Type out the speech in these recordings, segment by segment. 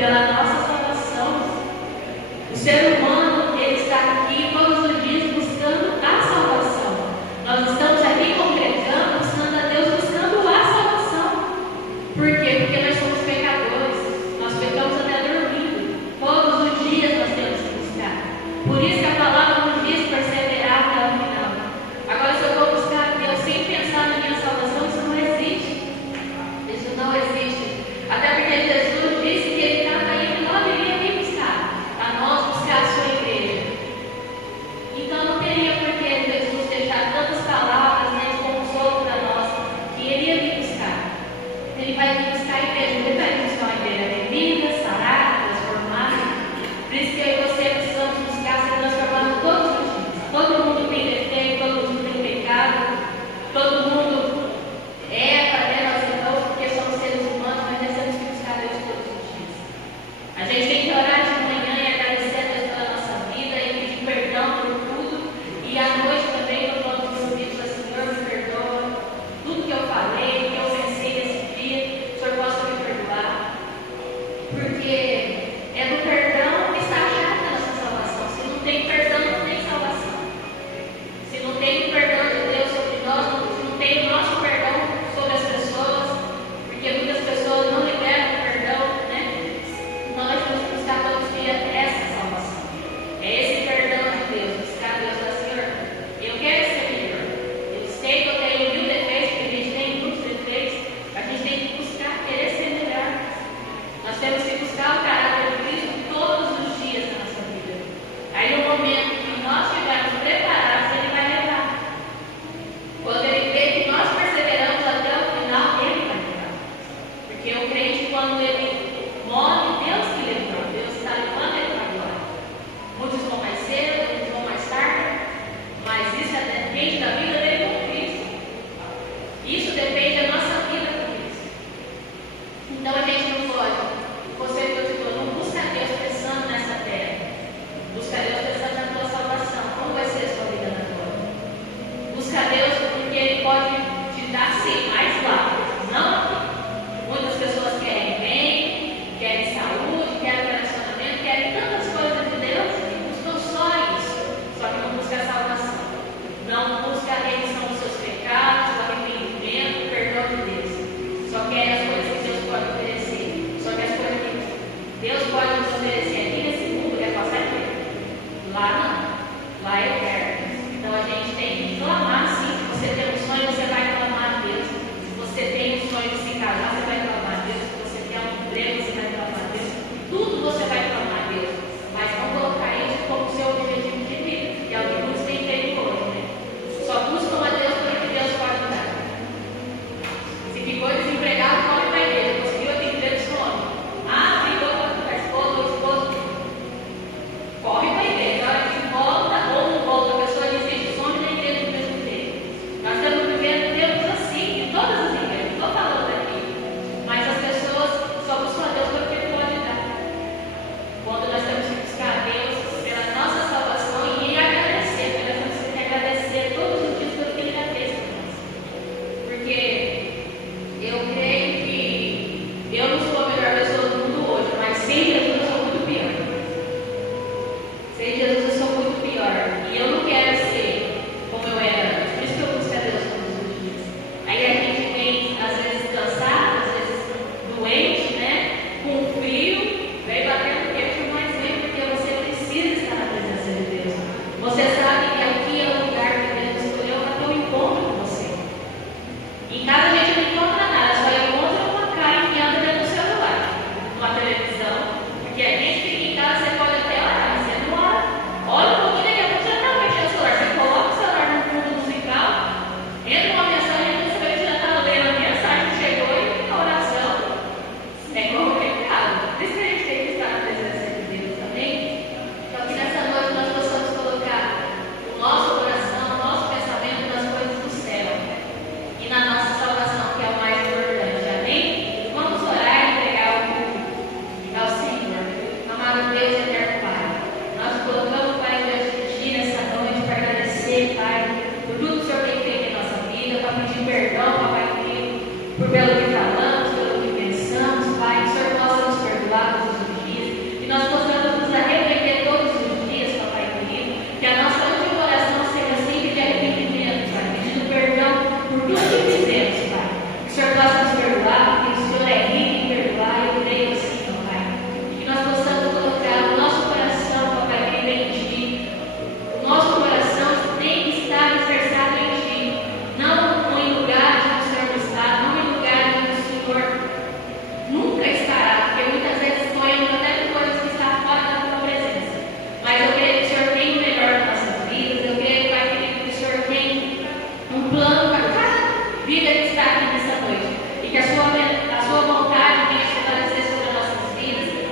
pela nossa salvação. O ser humano, ele está aqui todos os dias buscando a salvação. Nós estamos aqui congregando, buscando a Deus, buscando a salvação. Por quê? Porque nós somos pecadores. Nós pecamos até dormindo. Todos os dias nós temos que buscar. Por isso que a palavra nos diz perseverar até o final. Agora, se eu vou buscar a Deus sem pensar na minha salvação, isso não existe. Isso não existe. Até porque Jesus disse que Ele estava aí e nós iria vir buscar. A nós buscar a sua igreja. Então não teria por que Jesus deixar tantas palavras, né, de consolo para nós, que Ele ia vir buscar. Ele vai vir buscar a igreja. Ele vai vir buscar a igreja remida, sarada, transformada. Por isso que eu e você precisamos buscar ser transformados todos os dias. Todo mundo tem defeito, todo mundo tem pecado, todo mundo erra, né? Nós erramos porque somos seres humanos, mas nós temos que buscar Deus todos os dias. A gente tem que orar de manhã e agradecer a Deus pela nossa vida e pedir perdão por tudo. E à noite também, quando vamos nos ouvidos, Senhor, me perdoa. Tudo que eu falei, que eu pensei nesse dia, o Senhor possa me perdoar. Porque é do perdão que está a chave da nossa salvação. Se não tem perdão, não tem salvação. Se não tem o perdão de Deus sobre nós, se não tem o nosso perdão sobre as pessoas, porque muitas pessoas não liberam o perdão, né? Nós temos que buscar todos os dias essa salvação. É esse perdão de Deus. Buscar Deus da Senhor. Eu quero ser melhor. Eu sei que eu tenho 1000 defeitos, que a gente tem muitos defeitos. A gente tem que buscar, querer ser melhor. Nós temos que buscar o caráter de Cristo todos os dias na nossa vida. Aí no momento que nós estivermos preparados, Ele vai levar. Quando Ele vê que nós perseveramos até o final, Ele vai levar. Porque o crente, quando ele morre, Deus que levou. Deus está levando ele para agora. Muitos vão mais cedo, muitos vão mais tarde, mas isso depende da vida dele com Cristo. Isso depende da nossa vida com Cristo. Então a gente não pode. Você que eu te dou, não busca Deus pensando nessa terra. Busca Deus pensando na tua salvação. Como vai ser a sua vida na glória? Busca Deus porque Ele pode te dar sim, mais lá. Não aqui. Muitas pessoas querem bem, querem saúde, querem relacionamento, querem tantas coisas de Deus e buscam só isso. Só que não busca a salvação. Não busca a remissão dos seus pecados, o arrependimento, o perdão de Deus. Só quer as coisas que Deus pode oferecer. Só que as coisas que Deus pode nos oferecer aqui nesse mundo é passar tempo. Lá não. Lá é eterno. Então a gente tem que clamar sim. Se você tem um sonho, você vai clamar a Deus. Se você tem um sonho de se casar, você vai clamar a Deus. Se você quer um emprego, você vai clamar a Deus. Tudo você vai clamar a Deus. Mas não colocar isso como seu objetivo de vida. Que é o que muitos têm feito hoje, né? Só buscam a Deus pelo que Deus pode dar. Se ficou desempregado, corre para a igreja. Conseguiu outro emprego, some. Ah, brigou com a esposa ou esposo. Corre para a igreja. Na hora que volta ou não volta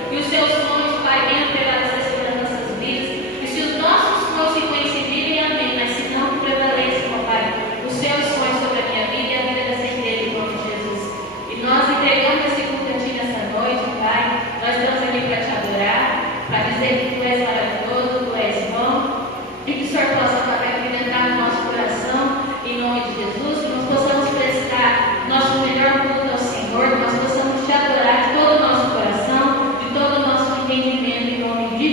Que os seus sonhos, Pai, venham prevalecer sobre as nossas vidas. E se os nossos sonhos se coincidirem, amém. Mas se não prevaleçam, ó Pai, os seus sonhos sobre a minha vida e a vida dessa igreja, em nome de Jesus. E nós entregamos esse culto a Ti nessa noite, Pai. Nós estamos aqui para Te adorar, para dizer que Tu és maravilhoso, Tu és bom. E que o Senhor possa, Pai, alimentar no nosso coração, em nome de Jesus. Que nós possamos prestar nosso melhor culto ao Senhor. Que nós possamos Te adorar de todo o nosso coração, de todo o nosso entendimento, em nome de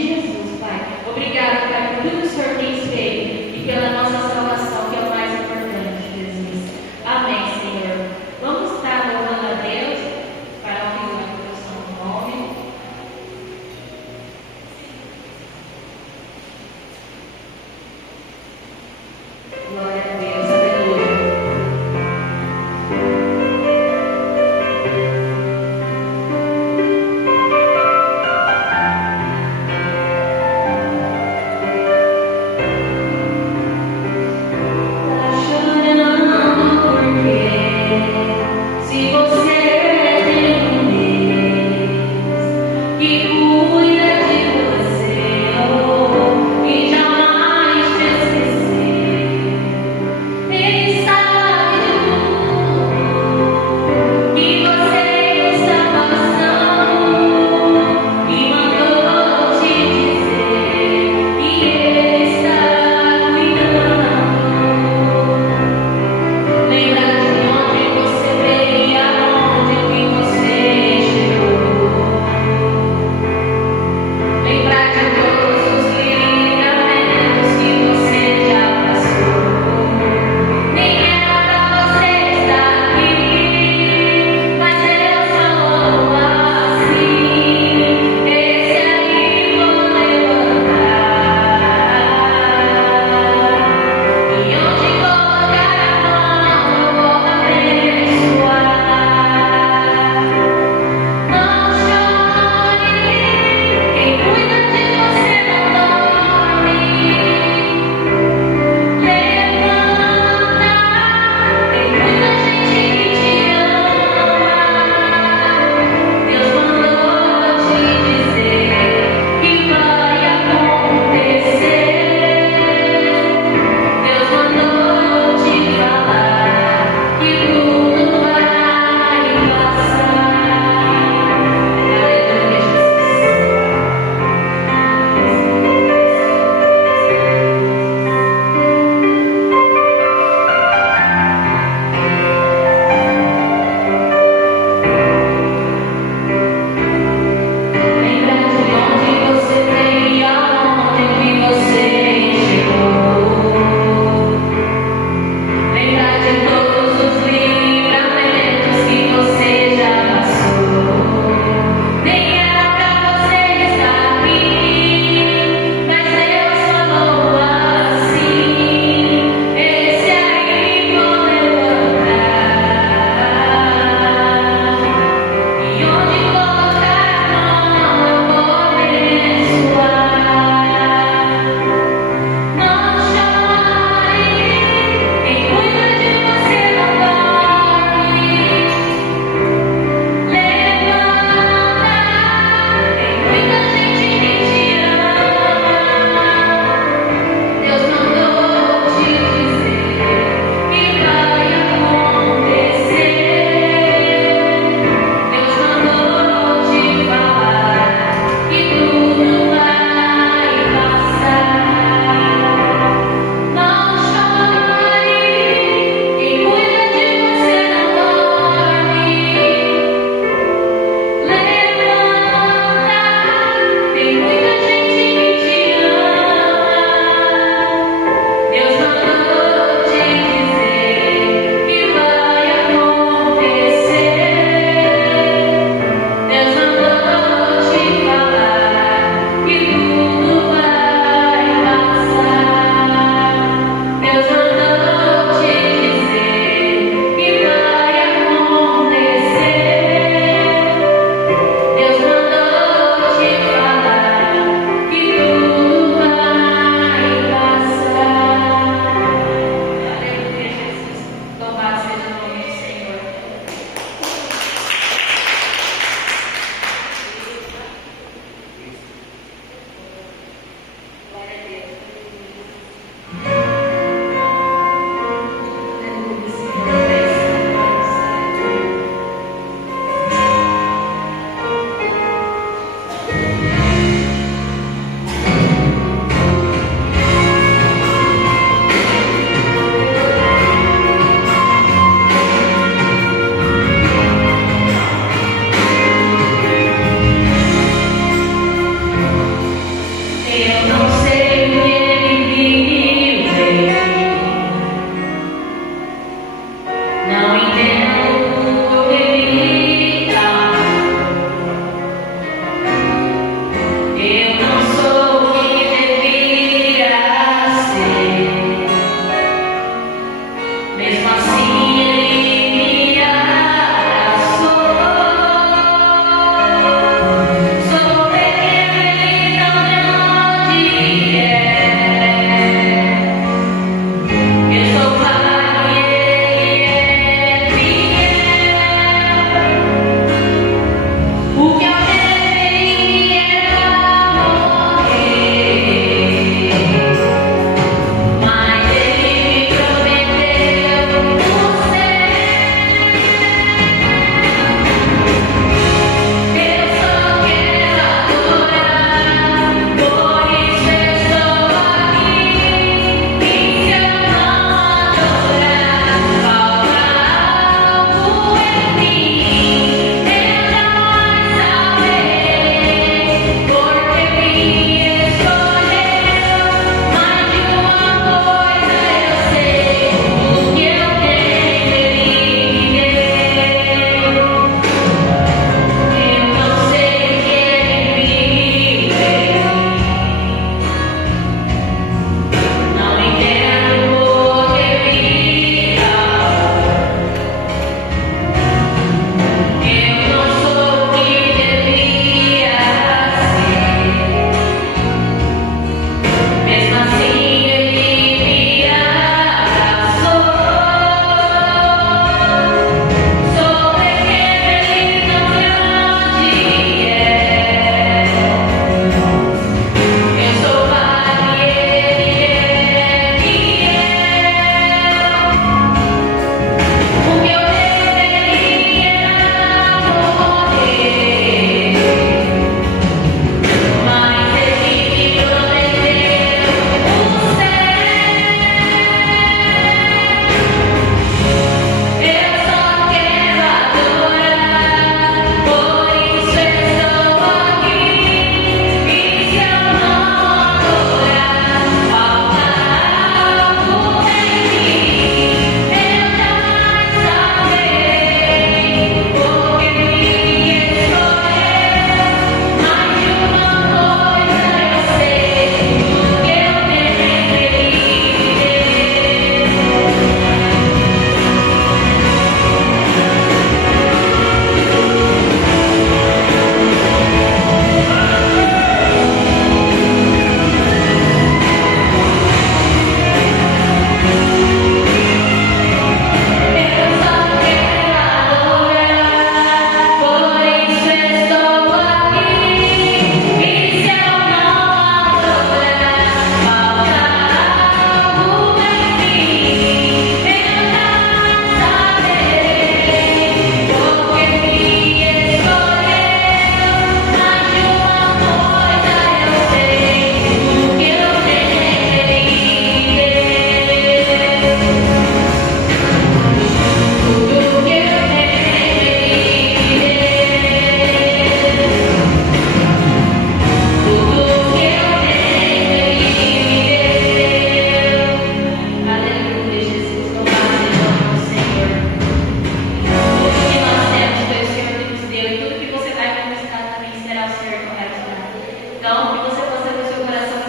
Então, que você possa ter o seu coração,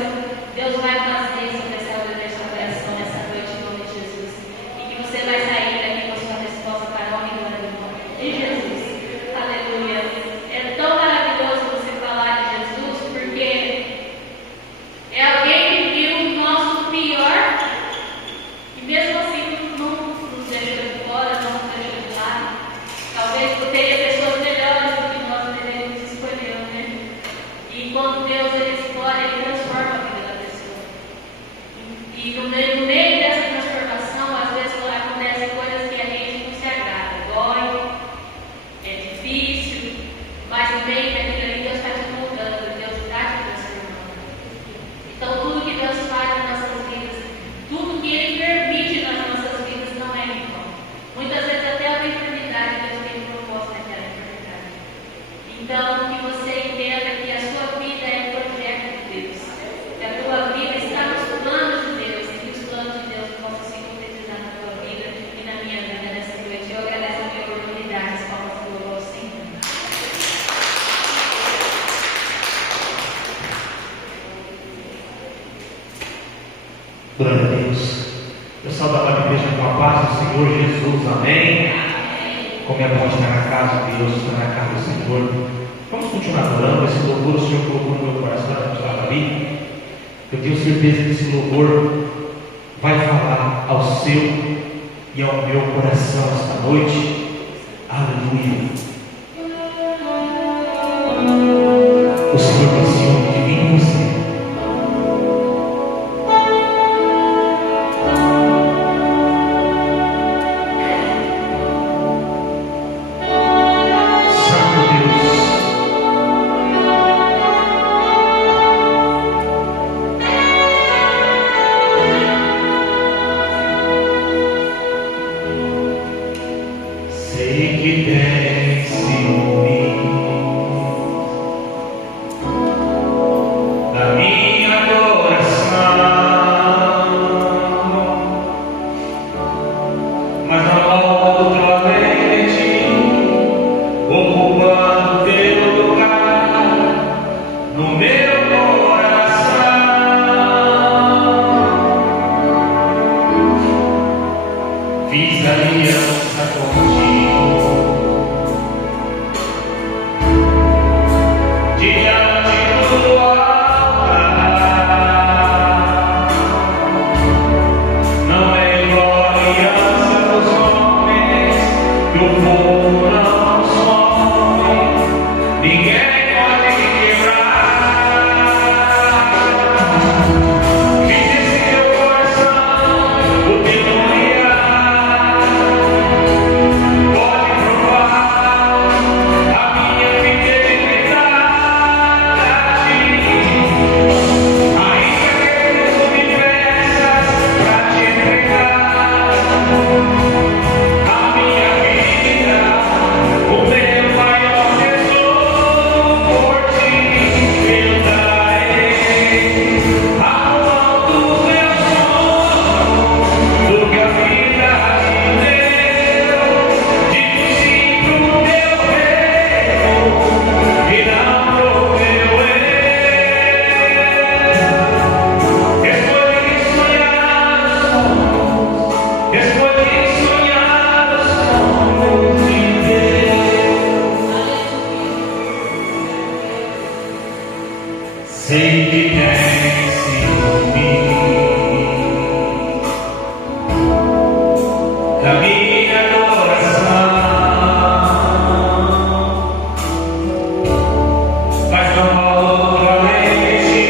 Deus vai fazer sobre essa oração nessa noite, em nome de Jesus. E que você vai sair daqui com a sua resposta para a honra e glória do nome de Jesus. Aleluia. É tão maravilhoso você falar de Jesus, porque é alguém que viu o nosso pior e mesmo assim não nos deixou de fora, não nos deixou de lado. Talvez teria pessoas melhores do que nós deveríamos escolher, né? E quando Deus ele escolhe, ele transforma a vida da pessoa. E no meio dessa transformação, às vezes acontecem coisas que a gente não se agrada, dói, é difícil, mas no meio daquilo ali Deus está te moldando, Deus está te transformando. Então tudo que Deus faz nas nossas vidas, tudo que Ele permite nas nossas vidas não é em vão. Muitas vezes até a enfermidade Deus tem proposto naquela enfermidade. Então que você entenda que a sua vida é projeto de Deus. Que a tua vida está nos planos de Deus e que os planos de Deus possam se concretizar na tua vida e na minha vida nessa noite. Eu agradeço a minha oportunidade, as palmas do louvor ao Senhor. Glória a Deus. Eu saúdo a igreja com a paz do Senhor Jesus. Amém. Como é bom estar na casa de Deus, estar na casa do Senhor. Vamos continuar adorando. Esse louvor o Senhor colocou no meu coração, estava ali. Eu tenho certeza que esse louvor vai falar ao seu e ao meu coração esta noite. Aleluia. O Senhor tem ciúme de mim e você. Sei que tem ciúme da minha adoração, mas não volto além de ti, ocupando teu lugar no meu coração. Fiz aliança contigo. Sei que tem ciúme da minha adoração, mas não volto além de ti,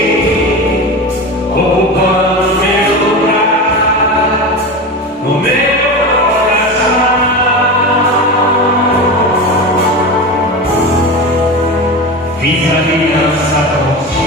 ocupando teu lugar no meu coração. Fiz aliança contigo.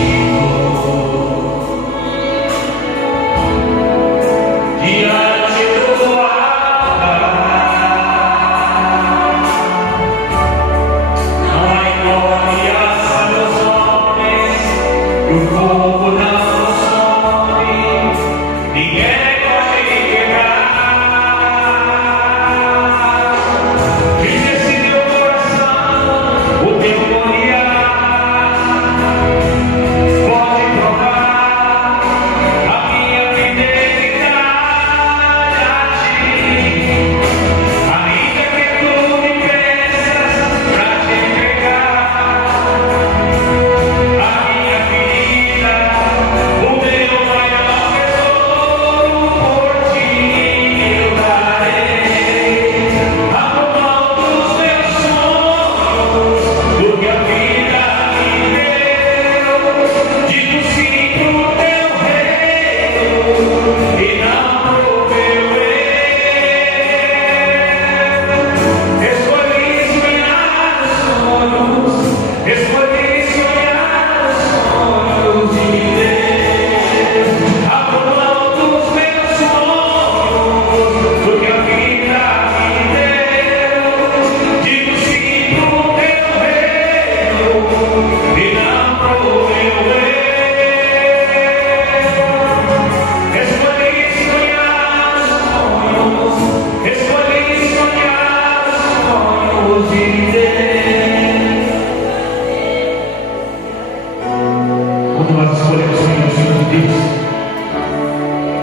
quando nós escolhemos seguir o Senhor de Deus,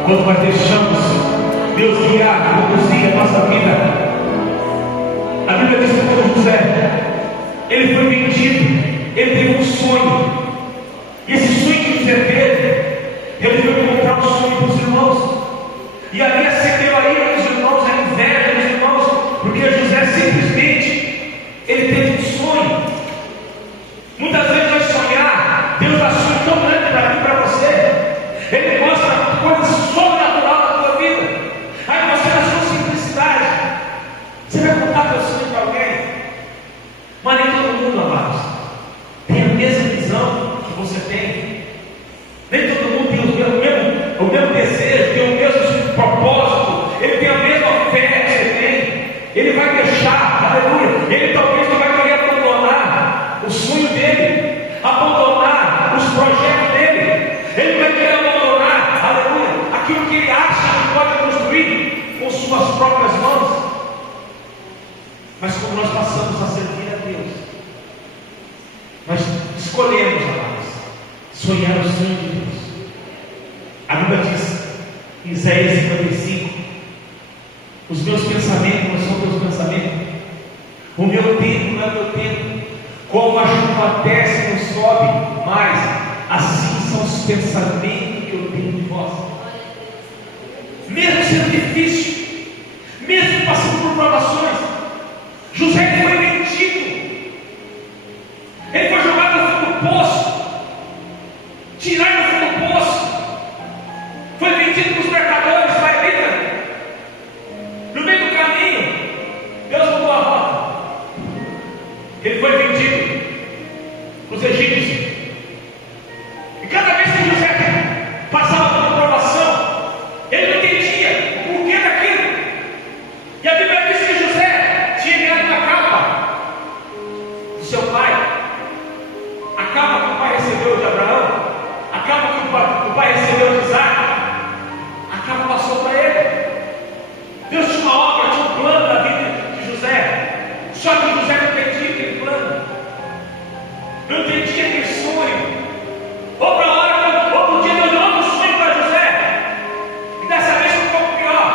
quando nós deixamos Deus guiar, conduzir a nossa vida. A Bíblia diz que quando José, ele foi vendido, ele teve um sonho, e esse sonho que José teve, ele foi contar um sonho para os irmãos, e ali acendeu a ira dos irmãos, a inveja dos irmãos, porque José simplesmente, ele teve um sonho. Muitas vezes vai sonhar, Deus dá sonho tão grande para mim e para você, Ele mostra coisas sobrenatural na tua vida, aí você na sua simplicidade, você vai contar teu sonho para alguém, mas nem todo mundo, amados, tem a mesma visão que você tem, nem todo mundo tem o mesmo desejo, tem o mesmo propósito, ele tem a mesma fé que você tem, ele vai deixar, aleluia, ele talvez não vai querer abandonar o sonho dele, abandonar os projetos dele, ele vai querer abandonar, aleluia, aquilo que ele acha que pode construir com suas próprias mãos. Mas quando nós passamos a servir a Deus, nós escolhemos, amados, sonhar o sonho de Deus. A Bíblia diz em Isaías 55: os meus pensamentos não são teus pensamentos, o meu tempo não é teu tempo. Como a chuva desce e não sobe mais, assim são os pensamentos que eu tenho de vós. Mesmo sendo difícil, mesmo passando por provações, José foi vendido, ele foi jogado no fundo do poço, tirado no fundo do poço, foi vendido para os mercadores, vai vida. No meio do caminho, Deus mudou a rota. Ele foi vendido para os egípcios. E cada vez que José passava por uma provação, ele não entendia o porquê daquilo. E a Bíblia diz que José tinha ganhado uma capa do seu pai, a capa que o pai recebeu de Abraão, a capa que o pai recebeu de Isaac, a capa passou para ele. Deus tinha uma obra, tinha um plano na vida de José, só que José não entendia aquele plano, não entendia aquele sonho. Ou para a hora, ou para o dia Deus deu outro sonho para José, e dessa vez foi um pouco pior.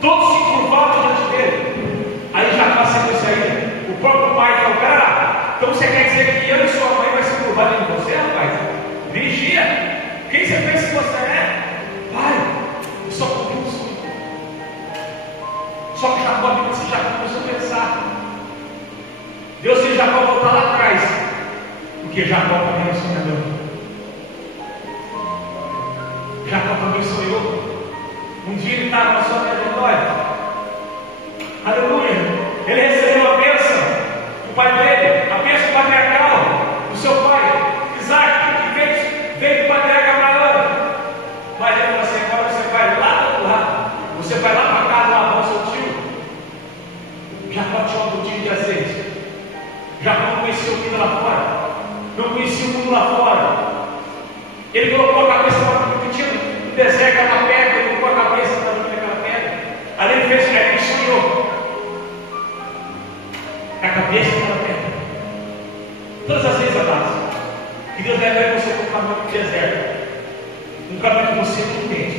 Todos se curvavam diante dele. Aí Jacó aceitou isso aí. O próprio pai falou: pera lá, então você quer dizer que eu e sua mãe vai se curvar diante de você, rapaz? Vigia, quem você pensa que você é? Pai, eu só cumpri um sonho. Só que Jacó começou a pensar. Deus fez Jacó voltar lá atrás, porque Jacó também era sonhador. Jacó também sonhou. Um dia ele estava na sua trajetória, aleluia, ele recebeu a bênção do pai dele, a bênção patriarcal do seu pai Isaac, que veio do patriarca Abraão. Mas ele falou assim: agora você vai lá, você vai lá para casa lavar o seu tio. Jacó tinha um botijão de azeite. Jacó não conhecia o vida lá fora, não conhecia o mundo lá fora. Ele colocou a cabeça porque tinha no deserto uma pedra, ele colocou a cabeça naquela pedra. Ali ele fez, ele sonhou a cabeça daquela pedra. Todas as vezes, amados, que Deus leva você para um caminho do deserto, um caminho que você não entende.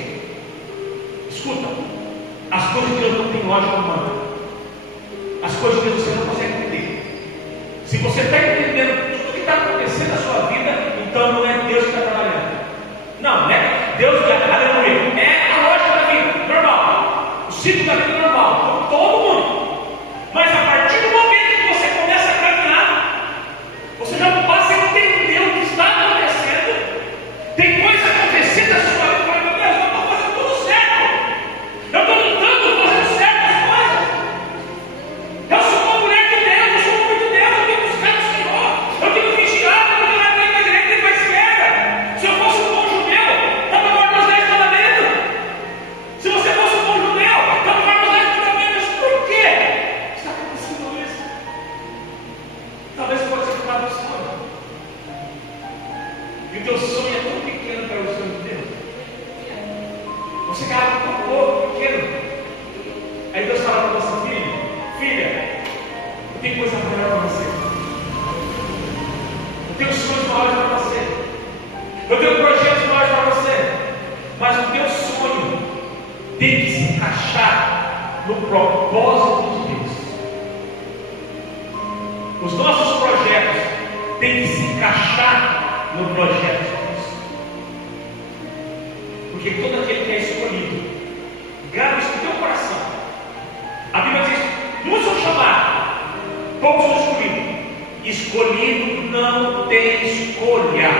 Escuta, as coisas de Deus não têm lógica humana. As coisas de Deus você não consegue entender. Se você está entendendo tudo que está acontecendo na sua vida, então não é Deus que está trabalhando. Não, né? Deus que está, aleluia, é a lógica da vida, normal. O ciclo da vida normal, como todo mundo. Mas a partir do momento que você começa a caminhar, você já passa a entender o que está acontecendo. Tem coisa acontecendo na sua vida, meu Deus, eu estou fazendo tudo certo. Eu estou lutando, fazendo certo as coisas. Eu sou uma mulher de Deus, eu sou um filho de Deus, eu tenho que buscar o Senhor, eu tenho que vigiar, eu tenho que levar para a direita e para a esquerda. Se eu fosse um bom judeu, estava guardando os 10 mandamentos. Se você fosse um bom judeu, estava guardando os 10 mandamentos. Por quê está acontecendo isso? Talvez pode ser por causa do sonho. E o teu sonho é tão pequeno para o sonho de Deus. Você quer tão pouco, pequeno. Aí Deus fala para você: filha, eu tenho coisa melhor para você. Eu tenho sonhos maiores para você. no projeto de Deus. Porque todo aquele que é escolhido, grava isso no teu coração. A Bíblia diz: muitos são chamados, poucos são escolhidos. Escolhido não tem escolha.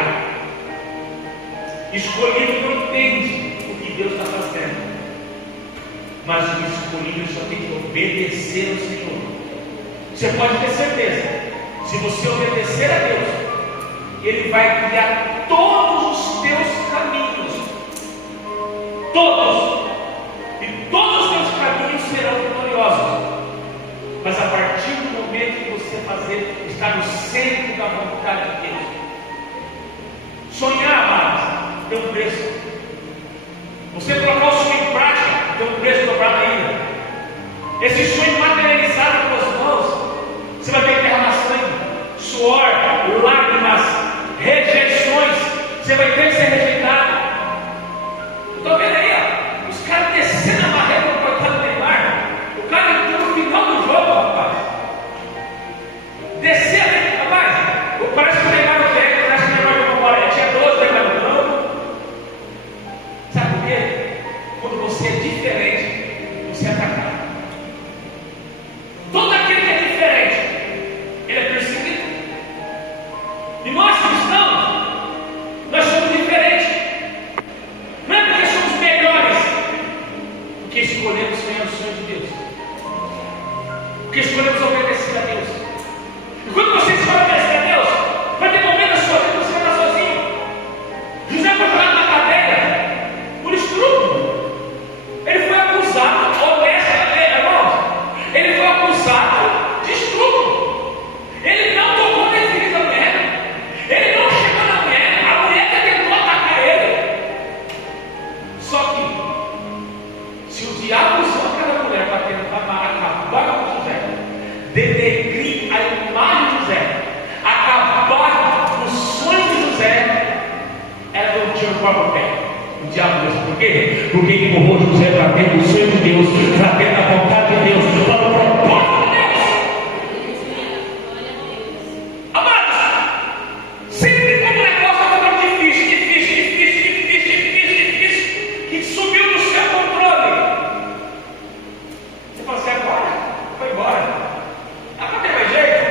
Escolhido não entende o que Deus está fazendo. Mas o escolhido só tem que obedecer ao Senhor. Você pode ter certeza, se você obedecer a Deus, Ele vai criar todos os teus caminhos. Todos. E todos os teus caminhos serão vitoriosos. Mas a partir do momento que você fazer, está no centro da vontade de Deus. Sonhar, amados, tem um preço. Você colocar o sonho em prática, tem um preço dobrado ainda. Esse sonho materializado nas suas mãos, você vai ter que derramar sangue, suor, lágrimas, rejeições. Você vai ter que ser rejeitado. Estou vendo aí, ó, os caras descendo a barreira do coitado do Neymar. O cara entrou no final do jogo, rapaz. Descer ali, rapaz. Parece que o Neymar não pega, parece que o Neymar jogou bola. Ele tinha 12, Neymar não. Sabe por quê? Quando você é diferente, você é atacado. Todo aquele que é diferente, ele é perseguido. E nós cristãos, nós somos diferentes. Não é porque somos melhores, porque escolhemos sonhar o sonho de Deus, porque escolhemos obedecer a Deus. E quando você escolhe obedecer a Deus, vai ter momentos na sua vida que você vai estar sozinho. José foi jogado na cadeia por estupro. Ele foi acusado, ele foi acusado de estupro. Ele não tocou na ferida da mulher. Ele não chegou na mulher. A mulher que tentou atacar ele. Só que, se o diabo usou aquela mulher para tentar acabar com José, denegrir a imagem de José, acabar com o sonho de José, ela deu um tiro para o pé. O diabo disse: por quê? Porque ele empurrou José para dentro do sonho de Deus, para dentro da vontade de Deus, para o propósito de Deus. Amados, sempre quando o negócio está ficando difícil, que subiu do seu controle, você fala assim: agora foi embora. Agora não tem mais jeito.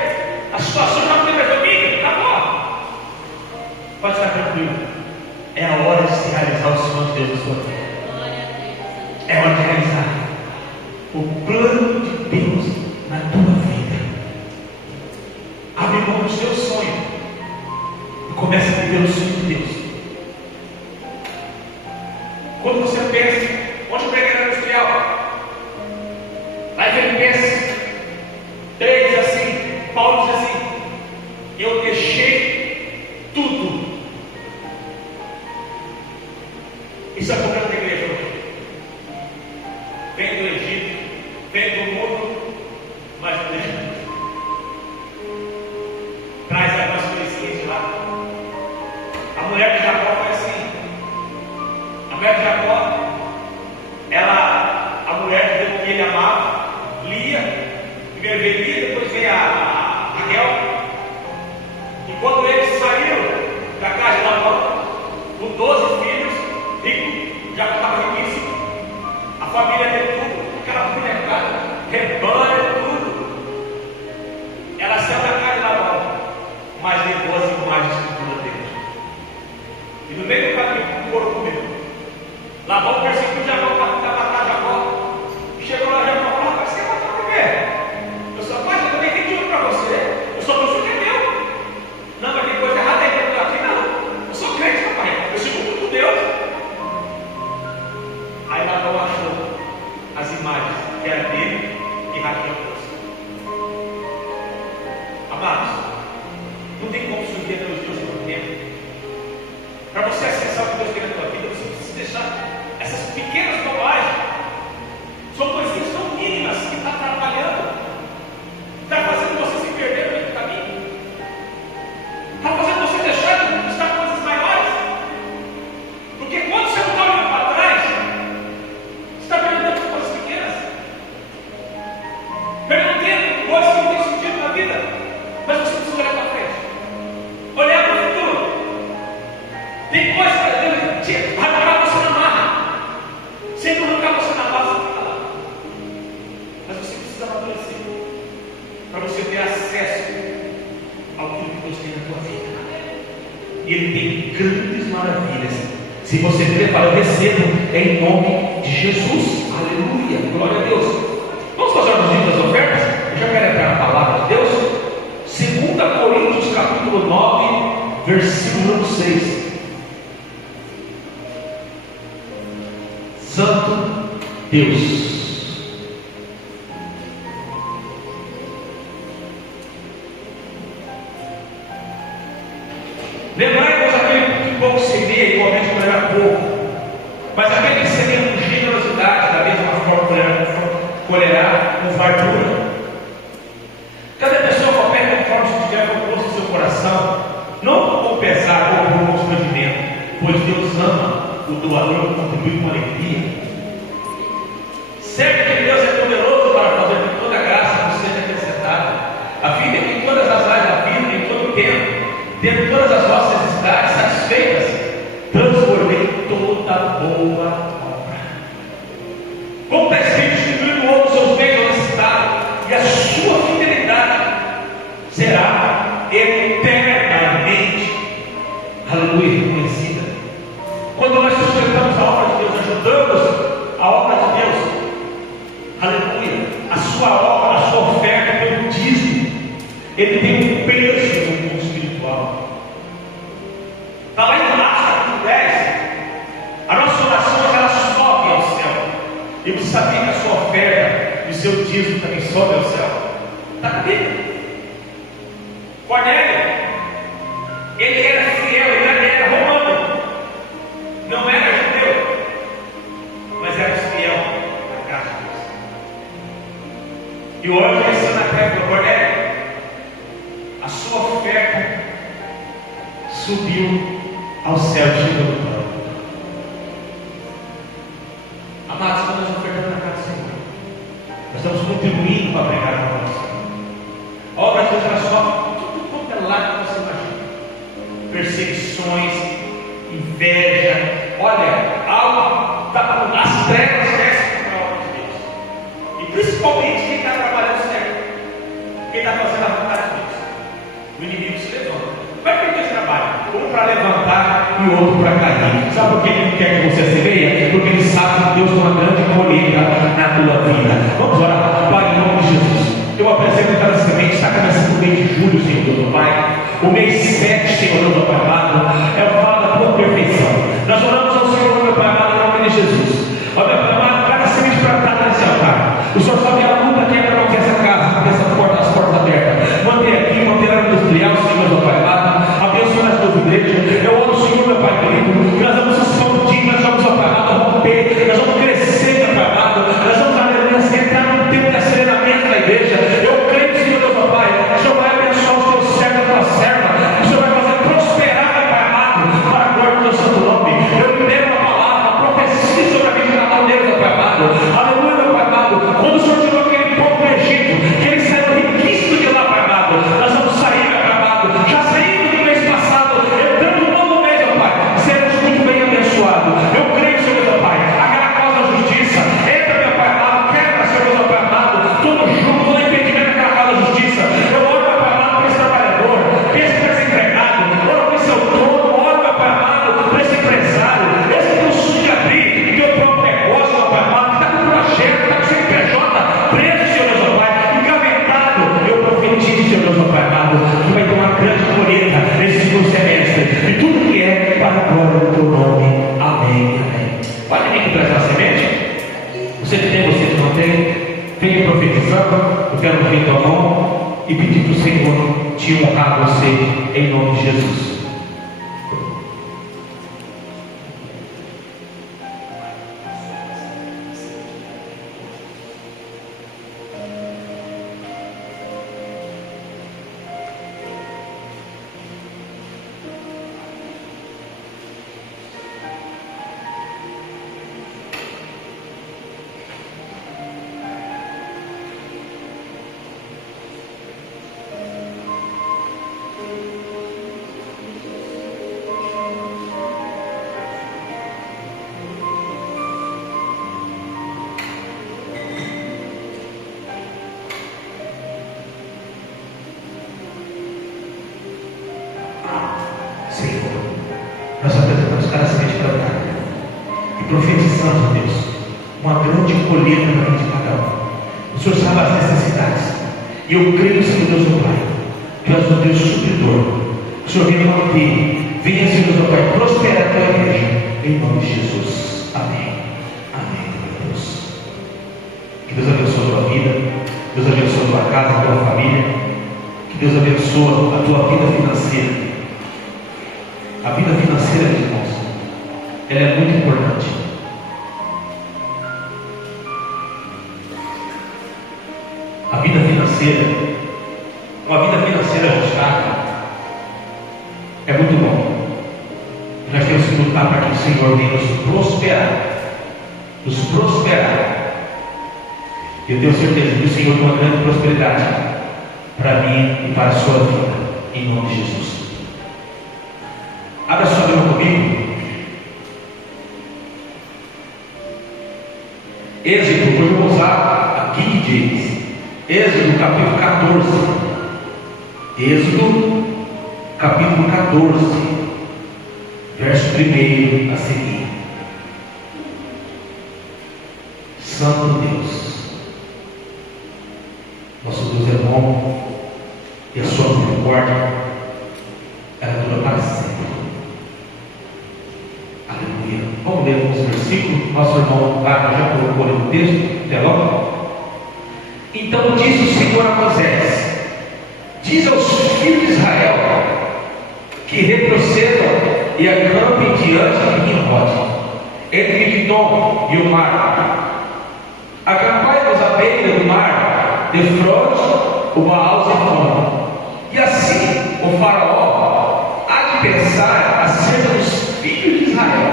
A situação já não tem mais domínio. Acabou. Pode estar tranquilo. É a hora de se realizar o sonho de Deus na sua vida. É hora de realizar o plano de Deus na tua vida. Abre mão do seu sonho e começa a viver o sonho de Deus. Quando você pensa, onde o pregador industrial? Lá em Filipenses 3 diz assim, Paulo diz assim: eu deixei tudo. Isso é o problema da igreja hoje. Vem do Egito, vem do mundo, mas não deixa tudo. Traz algumas coisinhas de lá. A mulher de Jacó foi assim. A mulher de Jacó, a mulher que ele amava, Lia, primeiro veio Lia, depois veio a Raquel. E quando eles saíram da casa de Labão, com 12 filhos, rico, Jacó estava riquíssimo, a família dele tudo, aquela boneca, rebanho, tudo. Ela saiu da casa de Labão, mas levou as imagens de tudo dele. E no meio do caminho, o couro comeu. Labão perseguiu Jacó para matar Jacó. Chegou lá, Jacó falou: rapaz, você matou por quê? Eu sou pai, eu também tenho tudo para você. Eu só trouxe o que é meu. Não, mas depois e Ele tem grandes maravilhas. Se você crer, fala: eu recebo em nome de Jesus. Aleluia, glória a Deus. Vamos fazer uma visita das ofertas? Eu já quero entrar na palavra de Deus. 2 Coríntios capítulo 9, versículo 6. Santo Deus. Lembrai-vos aquele que pouco semeia, igualmente colherá pouco. Mas aquele que semeia com generosidade, da mesma forma colherá com fartura. Cada pessoa coopera conforme se tiver proposto em seu coração, não com pesar ou por constrangimento, pois Deus ama o doador que contribui com alegria. Certo que Deus é poderoso para fazer que toda graça nos seja acrescentada, a fim de que em todas as áreas da vida, em todo o tempo, tendo todas as vossas necessidades satisfeitas, transformei toda boa obra. Como está escrito: distribuindo o outro seus bens ao necessitado, e a sua fidelidade será eternamente, aleluia, reconhecida. Quando nós sustentamos a obra de Deus, ajudamos a obra de Deus, aleluia, a sua obra, a sua oferta pelo dízimo, ele tem um peso no mundo espiritual. Está lá em Atos capítulo 10. A nossa oração, ela sobe ao céu. E você sabia que a sua oferta e o seu dízimo também sobe ao céu? Está na Bíblia. Cornélio, ele era fiel, ele era romano, não era judeu, mas era fiel à casa de Deus. E o anjo desceu na terra e falou: Cornélio, a sua oferta subiu ao céu de Deus. Amados, quando nós ofertamos na casa do Senhor, nós estamos contribuindo para pregar a obra do Senhor. A obra de Deus, ela sofre tudo quanto é lado que você imagina: perseguições, inveja, olha, algo, as trevas descem contra a obra de Deus. E principalmente quem está trabalhando certo, quem está fazendo a vontade de Deus, o inimigo se levanta. Vai ter dois trabalhos, um para levantar e o outro para cair. Sabe por que ele não quer que você semeie? Porque ele sabe que Deus tem uma grande colheita na tua vida. Vamos orar. Pai, em nome de Jesus, eu apresento cada semente. Está começando o mês de julho, Senhor Deus, meu Pai. O mês 7, Senhor Deus, meu Pai amado, é o falo da tua perfeição. Nós oramos ao Senhor, meu Pai amado, em nome de Jesus. Ó meu Pai amado, cada semente plantada nesse altar, o Senhor sabe a luta que é para manter essa casa, manter essa porta, as portas abertas, manter aqui, manter a industrial, Senhor, meu Pai amado. Abençoe nas tuas igrejas. Eu oro o Senhor, meu Pai querido, que nós vamos expandir, nós vamos, meu Pai amado, romper, nós vamos crescer, meu Pai amado, nós vamos, aleluia, entrar num tempo de aceleramenento na igreja. Eu creio, Senhor, meu Pai, o Senhor vai abençoar os teus servos e a tua serva, o Senhor vai fazer prosperar, meu Pai amado, para a glória do teu santo nome. Eu libero a palavra, a profecia sobre a vida de cada um deles, meu Pai amado. Aleluia, meu Pai amado. Quando o Senhor tirou aquele povo do Egito, que eles saíram riquíssimos de lá, Pai amado, nós vamos sair, meu Pai amado, já saímos do mês passado, entrando no novo mês, meu Pai, seremos muito bem abençoados. Eu creio, Senhor, meu Pai, aquela causa da justiça, entra, meu Pai amado, quebra, Senhor, meu Pai amado, todo jugo, todo impedimento daquela causa da justiça. Eu oro, meu Pai amado, por esse trabalhador, por esse desempregado, oro por esse autônomo, oro, meu Pai amado, por esse empresário, esse que possui de abrir teu próprio negócio, meu Pai amado, que está com projeto, está com CNPJ preso, Senhor, meu Pai, engavetado. Eu profetizo, Senhor, meu Pai amado, que vai ter uma grande colheita nesse segundo semestre, e tudo que é para a glória do teu nome. Amém, amém. Pode vir que traz uma semente? Você que tem, você que não tem, venha profetizando. Eu quero ouvir tua mão e pedir para o Senhor te honrar você em nome de Jesus. nós apresentamos cada semente plantada e profetizamos, ó Deus, uma grande colheita na vida de cada um. O Senhor sabe as necessidades, e eu creio, Senhor Deus, ó Pai, Tu és um Deus supridor. O Senhor venha manter, venha, Senhor Deus, ó Pai, prosperar a Tua igreja, em nome de Jesus. Amém. Amém, meu Deus. Que Deus abençoe a tua vida, Deus abençoe a tua casa, a tua família, que Deus abençoe a tua vida financeira. A vida financeira, meus irmãos, ela é muito importante. A vida financeira, uma vida financeira ajustada, é muito bom. Nós temos que lutar para que o Senhor venha nos prosperar. Nos prosperar. Eu tenho certeza que o Senhor tem uma grande prosperidade para mim e para a sua vida, em nome de Jesus. Abra sua Bíblia comigo. Êxodo, hoje eu vou usar a King James. Êxodo capítulo 14. Êxodo capítulo 14, verso 1 a seguir. Santo Deus, nosso Deus é bom e a sua misericórdia ela dura para sempre. Aleluia. Vamos ler alguns versículos. Nosso irmão já colocou ali o texto. Até logo. Então disse o Senhor a Moisés: diz aos filhos de Israel que retrocedam e acampem diante de Nimrod, entre Migdol e o mar. Acampai-vos à beira do mar, defronte o Baal-Zephon. E assim o faraó há de pensar acerca dos filhos de Israel: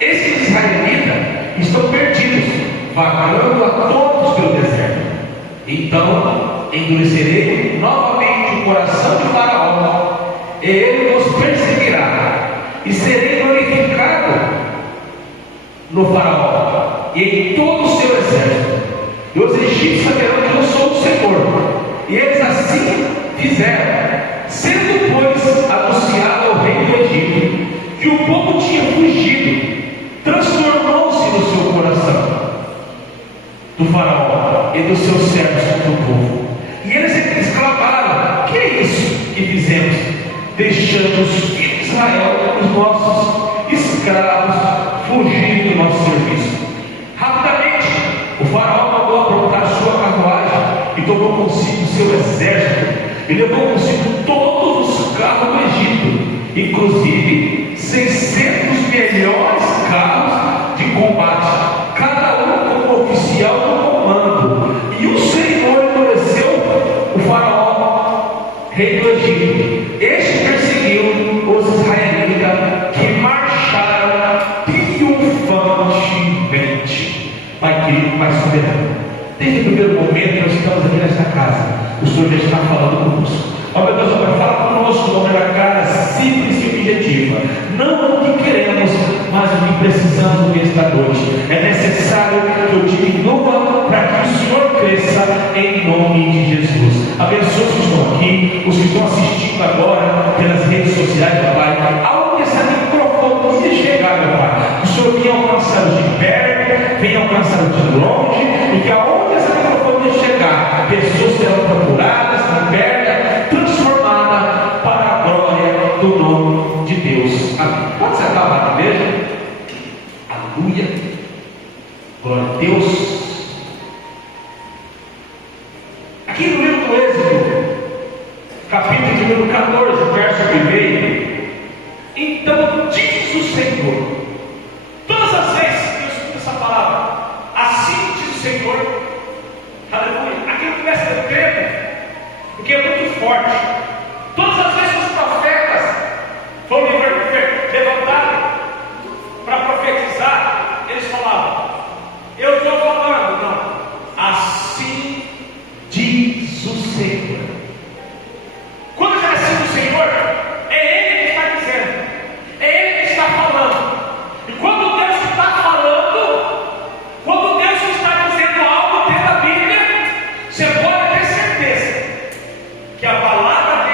esses israelitas estão perdidos, vagando a todos pelo deserto. Então endurecerei novamente o coração de Faraó, e ele nos perseguirá, e serei glorificado no Faraó e em todo o seu exército. E os egípcios saberão que eu sou o Senhor. E eles assim fizeram. Sendo, pois, anunciado ao rei do Egito que o povo tinha fugido, transtornou-se no seu coração do Faraó e dos seus servos do povo. E eles exclamaram: que é isso que fizemos, deixando os filhos de Israel, os nossos escravos, fugirem do nosso serviço? Rapidamente o Faraó mandou aprontar sua carruagem e tomou consigo seu exército, e levou consigo todos os carros do Egito, inclusive 600 melhores carros de combate, cada um como oficial do comando. E o Senhor endureceu o Faraó, rei do Egito. Este perseguiu os israelitas, que marcharam triunfantemente. Pai querido, Pai soberano, desde o primeiro momento nós estamos aqui nesta casa, o Senhor já está falando conosco. Ó meu Deus, Pai, fala conosco de uma maneira clara, simples e objetiva. Não o que queremos, mas o que precisamos nesta noite. É necessário que eu diminua para que o Senhor cresça, em nome de Jesus. Abençoe os que estão aqui, os que estão assistindo agora pelas redes sociais, meu Pai. Aonde esse microfone precisa chegar, meu Pai, o Senhor venha alcançar os de perto, venha alcançar os de longe, e que aonde esse microfone chegar, pessoas serão procuradas, libertas, transformadas para a glória do nome de Deus. Amém. Pode sentar lá na igreja? Aleluia. Glória a Deus. Aqui no livro do Êxodo, capítulo de número 14, verso 1. Então diz o Senhor. Todas as vezes que eu escuto essa palavra, assim diz o Senhor, aleluia, aquilo começa a ter, porque é muito forte. Todas as vezes que os profetas foram levantados para profetizar, eles falavam: eu estou falando, não, assim diz o Senhor. Quando é assim o Senhor, é Ele que está dizendo, é Ele que está falando. E quando Deus está falando, quando Deus está dizendo algo dentro da Bíblia, você pode ter certeza que a palavra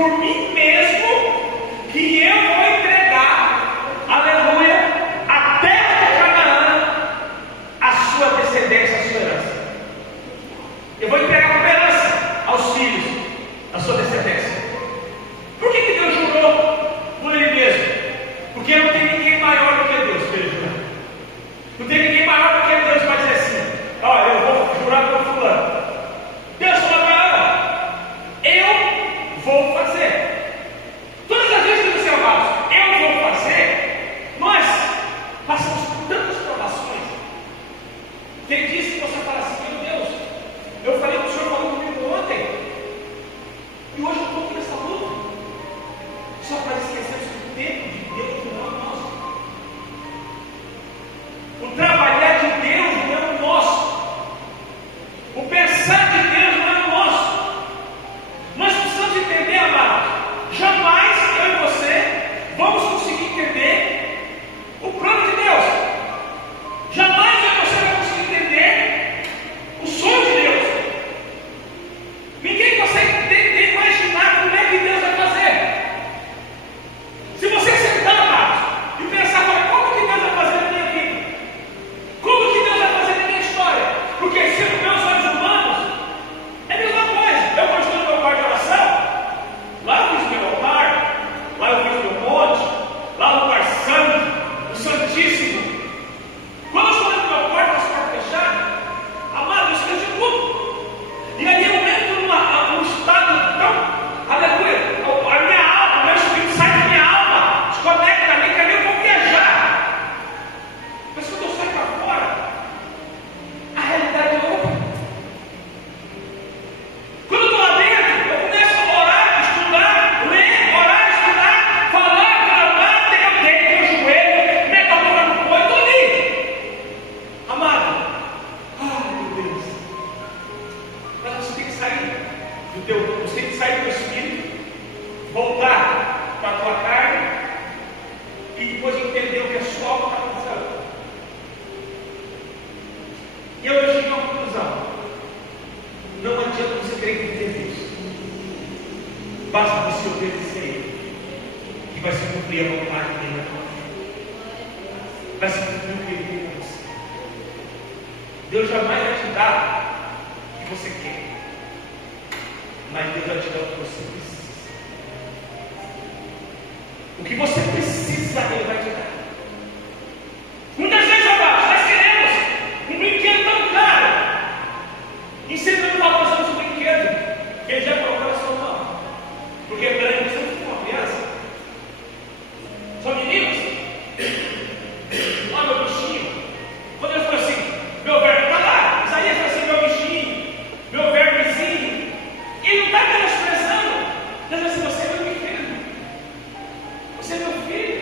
por mim mesmo que eu vou entregar, aleluia, a terra de Canaã, a sua descendência, a sua herança. Eu vou entregar como herança aos filhos, a sua descendência. Por que Deus jurou por Ele mesmo? Porque não tem ninguém maior do que Deus para Ele jurar. Não tem ninguém maior do que Deus para dizer assim: ó, eu vou jurar por fulano. Deus falou para eu vou fazer. Todas as vezes que você fala, eu vou fazer, nós passamos por tantas provações. Tem dias que você fala assim: meu Deus, eu falei que o Senhor falou comigo ontem, e hoje eu estou aqui nessa luta. Só para esquecermos que o tempo de Deus não é nosso. O trabalhar de Deus não é o nosso. O pensar de Deus não é o nosso. Nós precisamos entender, amado. Jamais eu e você vamos conseguir entender o plano de Deus. Jamais eu e você vamos conseguir entender o sonho de Deus. Ninguém consegue entender, imaginar como é que Deus vai fazer. Se você sentar, amado, e pensar, como que Deus vai fazer na minha vida? Como que Deus vai fazer na minha história? Porque se os meus olhos humanos é a mesma coisa. Eu construí meu quarto de oração, lá eu fiz meu altar, lá eu fiz meu monte, lá o lugar santo, o Santíssimo. Quando eu estou no meu quarto, as portas fechadas, amado, eu esqueci de tudo. E aí eu entro num estado tão, aleluia, a minha alma, o meu espírito sai da minha alma, desconecta ali, que ali eu vou viajar. Mas quando eu saio para fora, a realidade é outra. Quando eu estou lá dentro, eu começo a orar, estudar, ler, orar, estudar, falar, clamar, até eu deito meu joelho, meto a boca no pó e estou ali. Amado, ai meu Deus, mas você tem que sair do teu, você tem que sair do teu espírito, voltar para a tua carne e depois entender o que a sua alma está pensando. E eu cheguei a uma conclusão: não adianta você querer entender Deus, basta você obedecer Ele, que vai se cumprir a vontade dele na tua vida, vai se cumprir o que Ele tem para você. Deus jamais vai te dar o que você quer, mas Deus vai te dar o que você precisa. O que você precisa, Ele vai te dar. Muitas vezes, amados, nós queremos um brinquedo tão caro, e sempre não valorizamos o brinquedo que Ele já colocou na sua mão. Porque para Ele sempre foi uma criança. São meninos? Olha meu bichinho. Quando ele falou assim, meu verbo está lá. Isaías falou assim, meu bichinho, meu verbezinho. Ele não está menosprezando. Ele falou assim, você é meu filho. Você é meu filho.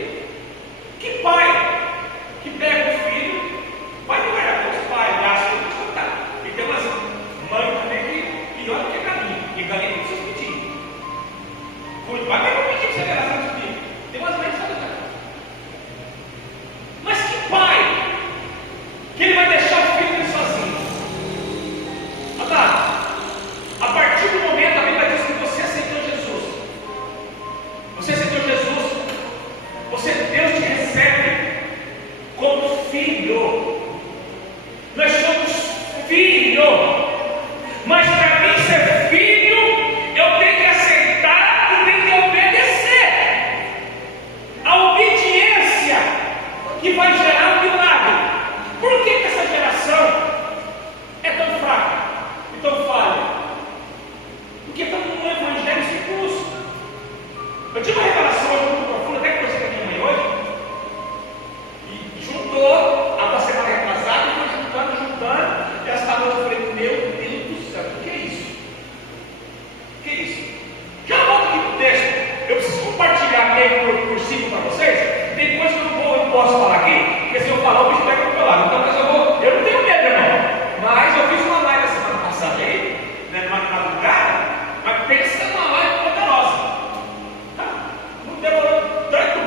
Que pai que pega o filho, vai no lugar dos pais, acha que eu vou te contar. E tem umas mães também que pior do que galinha. E galinha tem seus pedidos. Vai pegar o pedido para você ver lá seus filhos. Tem umas mães que fazem isso. Mas que pai que ele vai deixar o filho sozinho? A partir do momento, a Bíblia diz que você aceitou Jesus. Você aceitou Jesus. Deus te recebe como filho. Nós somos filho. Mas para mim ser filho, eu tenho que aceitar e tenho que obedecer. A obediência que vai gerar um milagre. Por que essa geração é tão fraca e tão falha? Porque estamos num evangelho sem curso. Eu tive uma revelação hoje muito profunda, até que conversei com a minha mãe hoje, e juntou a da semana retrasada, e foi juntando, e essa noite eu falei, meu Deus do céu, o que é isso? O que é isso? Já volto aqui no texto, eu preciso compartilhar meio por cima para vocês, tem coisas que eu não posso falar aqui, porque se eu falar, o bicho pega para o meu lado, então eu não tenho medo, irmão, mas eu fiz uma live a semana passada aí, né, numa madrugada, mas pensa numa live poderosa. Não demorou tanto,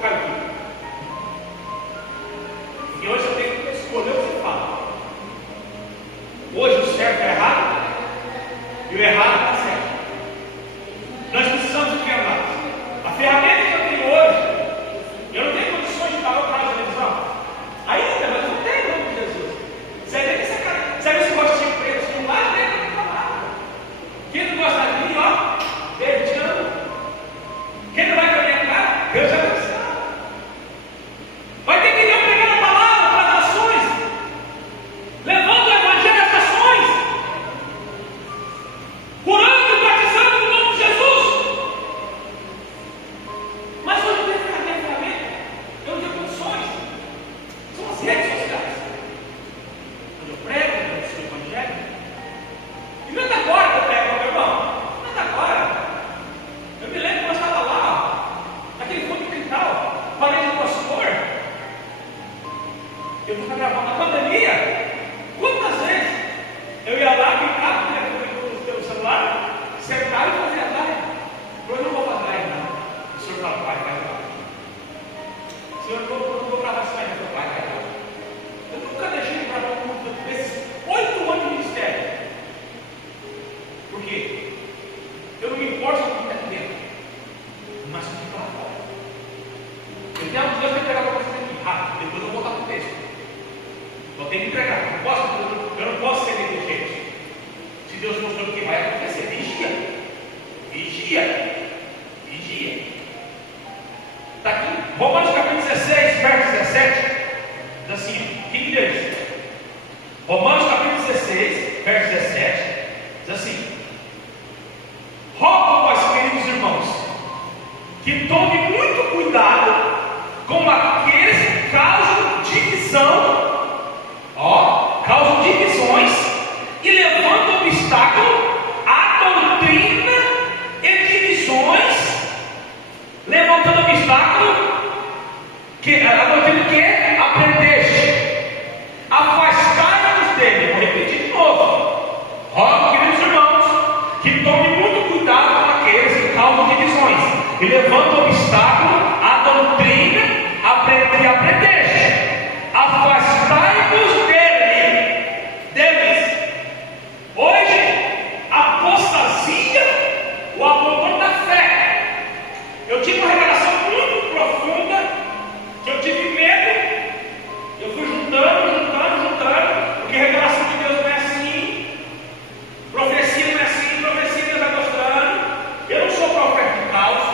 caiu tudo. E hoje eu tenho que escolher o que fala. Hoje o certo é errado e o errado está certo. Nós precisamos Vigia. Vigia. Está aqui, Romanos capítulo 16, verso 17. Diz assim, o que diz? Romanos capítulo 16, verso 17. Diz assim: rogo, vós, queridos irmãos, que tome muito cuidado com aqueles que causam divisão, causam divisões e levantam obstáculo à doutrina e divisões, levantando obstáculo a doutrina que aprendeste, afastai-vos dele. Vou repetir de novo. Rogo, queridos irmãos, que tome muito cuidado com aqueles que causam divisões e levantam obstáculo à doutrina que aprendeste, afastai-vos deles. Hoje, a apostasia, o abandono da fé. Eu tive uma revelação muito profunda, que eu tive medo. Eu fui juntando, porque revelação de Deus não é assim, profecia não é assim, profecia Deus está mostrando. Eu não sou profeta de caos,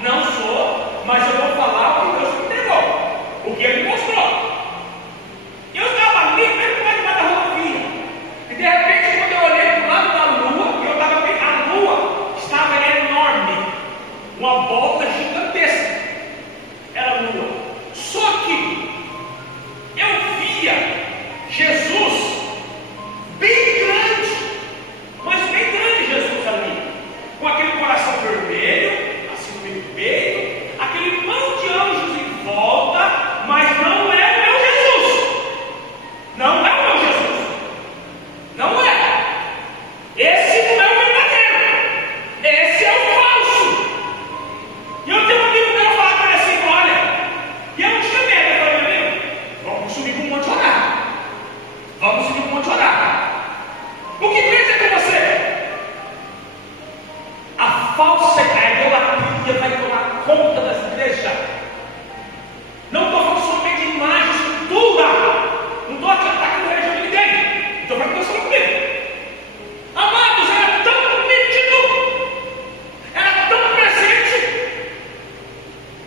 não sou, mas eu vou falar o que Deus me entregou, o que Ele mostrou. Eu estava ali, mesmo lá debaixo da rodovia, e de repente, quando eu olhei para o lado da lua, a lua estava enorme, uma volta gigantesca, era a lua. Só que eu via Jesus bem grande, mas bem grande Jesus ali, com aquele coração vermelho, assim no meio do peito, aquele monte de anjos em volta, mas não é o meu Jesus. Não é o meu Jesus. Não é. Esse não é o verdadeiro. Esse é o falso. E eu tenho um amigo meu falar para ele assim: olha, e eu não tinha medo. Eu falei: meu amigo, vamos subir para o monte orar. Vamos subir para o monte orar. O que pensa com você? A falsa idolatria vai tomar conta das igrejas. Não estou falando somente de imagem, estrutura. Não estou aqui atacando a religião de ninguém. Estou falando que você não comigo. Amados, era tão nítido, era tão presente.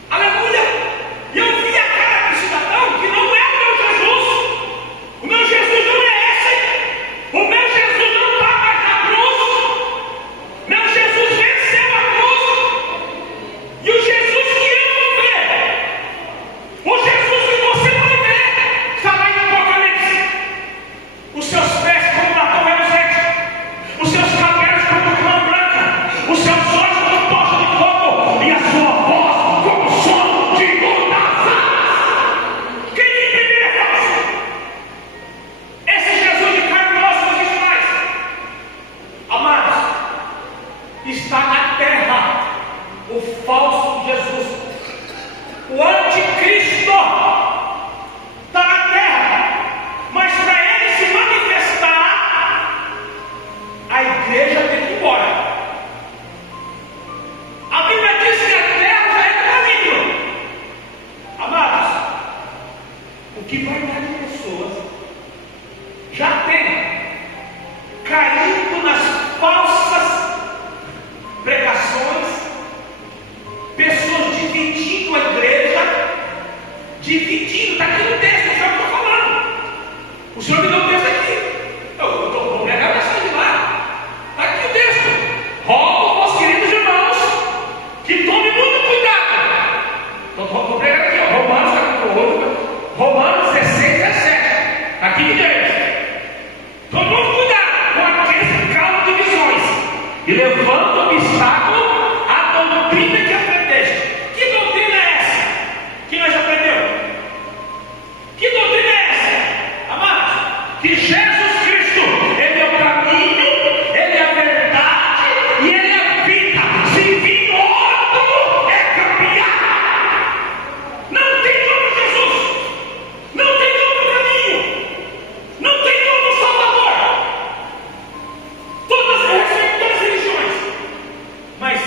Aleluia. E eu vi a cara do cidadão que não é o meu Jesus. O meu Jesus não é esse. O meu Jesus não está mais na cruz. Meu Jesus venceu a cruz. E o Jesus que eu vou ver, o Jesus que você vai ver, está lá em Apocalipse. Os seus pés como latão reluzente, os seus cabelos como clã branca, os seus olhos como tocha de fogo, e a sua voz como som de muitas águas. Quem tem primeiro é falso. Esse Jesus de carne e osso não existe mais. Amados, está na terra o falso Jesus, o anticristo está na terra, mas para ele se manifestar, a igreja tem que ir embora. A Bíblia diz que a terra já é caminho. Amados, o que vai dar de pessoas já tem caído nas falsas pregações, pessoas dividindo a igreja, está aqui no texto, o Senhor está falando. O Senhor me deu o texto aqui. Eu vou pregar a mensagem lá. Está aqui o texto. Rogo aos queridos irmãos que tome muito cuidado. Estou pregando aqui, Romanos capítulo 8, Romanos 16, 17. Está aqui direito. Tome muito cuidado com aqueles que causam divisões e levantam obstáculo à doutrina que aprendeste. Que doutrina é essa que nós aprendemos? Que doutrina é essa? Amados, que Jesus Cristo, Ele é o caminho, Ele é a verdade e Ele é a vida. Se vir outro, é caminhar. Não tem outro Jesus, não tem outro caminho, não tem outro Salvador. Eu respeito todas as religiões, mas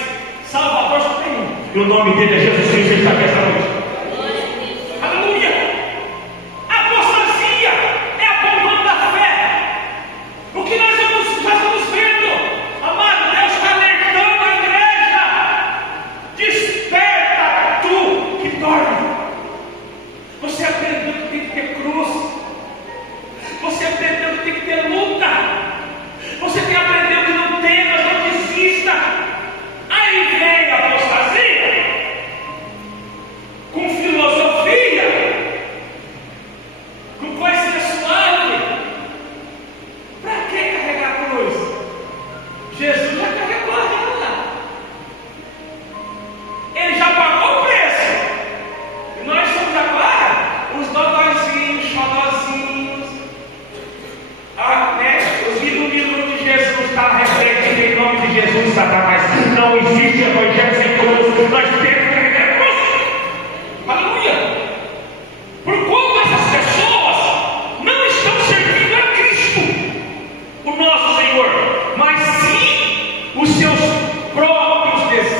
Salvador só tem um. E o nome dele é Jesus Cristo. Ele está aqui esta noite. Aleluia. Apostasia é abandono da fé. O que nós estamos vendo, amado, Deus está alertando a igreja.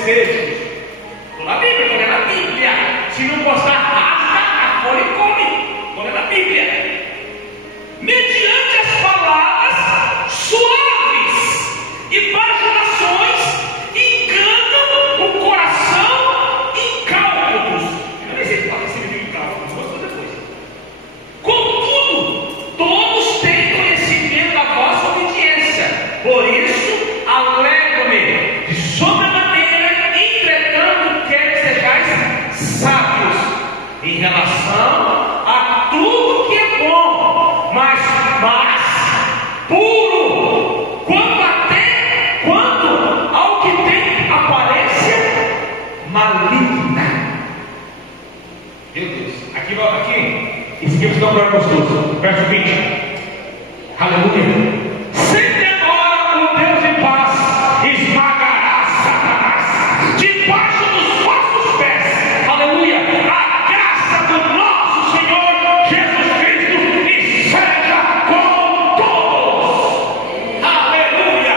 desejos. Estou na Bíblia, estou lendo a Bíblia. Se não gostar, rasga a folha e come. Estou lendo a Bíblia. Mediante as palavras suaves e bajulações, enganam o coração em cálculos. Eu nem sei se pode ser em cálculos, vou fazer depois. Contudo, todos têm conhecimento da vossa obediência. Por isso, alegro-me de sobremaneira, entretanto, quero que sejais sábios em relação a tudo que é bom, mas puro, quanto ao que tem aparência maligna. Meu Deus, aqui, esse aqui é um lugar gostoso. Verso 20, aleluia. Sempre agora o Deus de paz esmagará Satanás debaixo dos vossos pés. Aleluia. A graça do nosso Senhor Jesus Cristo esteja com todos. Aleluia.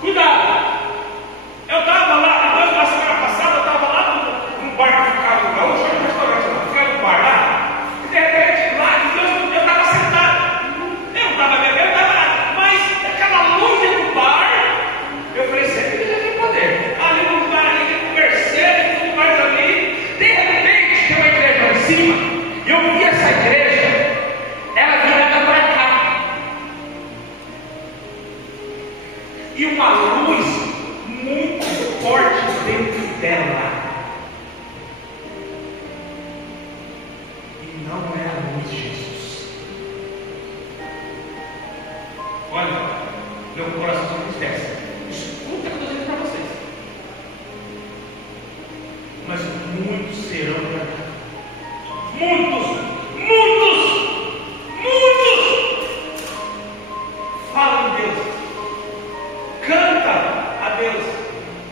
Cuidado. Eu estava lá, na semana passada, eu estava lá no bar que ficava no gaúcho, no restaurante lá, ficava no bar lá, e de repente lá, eu estava sentado, eu não estava bebendo, eu estava lá, mas aquela luz dentro do bar, eu falei, sempre que Deus tem poder, ali no bar, ali, conversando e tudo mais ali, de repente tem uma igreja lá em cima, e eu vi essa igreja, ela virada para cá, e uma luz muito forte dentro dela. E não é a luz de Jesus. Olha, meu coração se entristece. Escuta o que eu estou dizendo para vocês. Mas muitos serão enganados. Muitos falam de Deus, canta a Deus,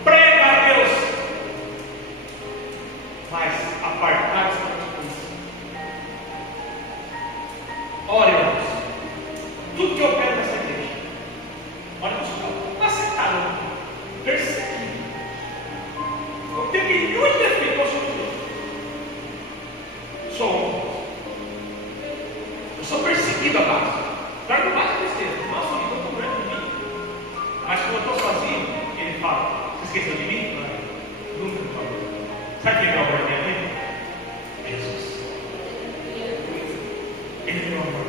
prega a Deus, mas apartados da justiça. Olha, irmãos, tudo que eu pego nessa igreja, olha o pessoal, está sentado, perseguido. Eu tenho milhões de defeitos, eu sou Deus. Eu sou perseguido a base. Claro que não basta tristeza. Nossa, eu estou grande de mim. Mas quando eu estou sozinho, ele fala, você esqueceu de mim? Não, nunca me falou. Sabe quem é o amor da minha vida? Jesus. Ele é meu amor.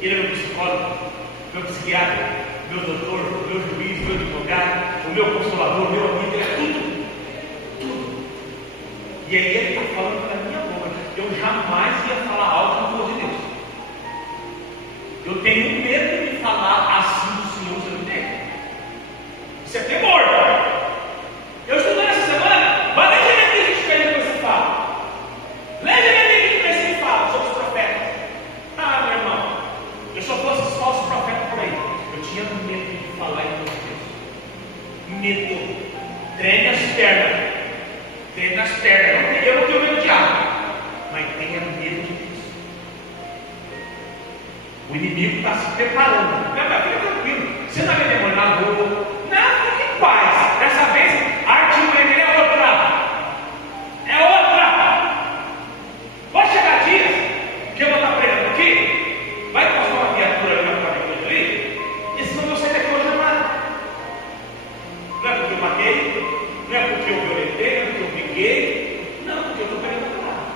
Ele é meu psicólogo, meu psiquiatra, meu doutor, meu juiz, meu advogado, o meu consolador, meu amigo, ele é tudo. E aí ele está falando pela minha boca. Eu jamais ia falar algo que não fosse de Deus. Eu tenho medo de falar assim do Senhor sobre Deus. Isso é temor. Eu estudei essa semana, mas nem a minha gente fez depois se fala. Leia a minha gente fez se fala sobre os profetas. Ah, meu irmão, eu só fosse os falsos profetas por aí. Eu tinha medo de falar em nome de Deus. Medo. Treme as pernas. Treme nas pernas. Eu não tenho medo de água, mas tenha medo de Deus. O inimigo está se preparando. Não, fica tranquilo. Você não vai demorar na rua. Nada de paz. Dessa vez, a artimanha dele é outra. É outra. Pode chegar dias que eu vou estar pregando aqui. Vai passar uma viatura ali na parede ali. E se não você daqui hoje nada. Não é porque eu matei. Não é porque eu violentei. Não é porque eu briguei. Não, porque eu estou pregando a palavra.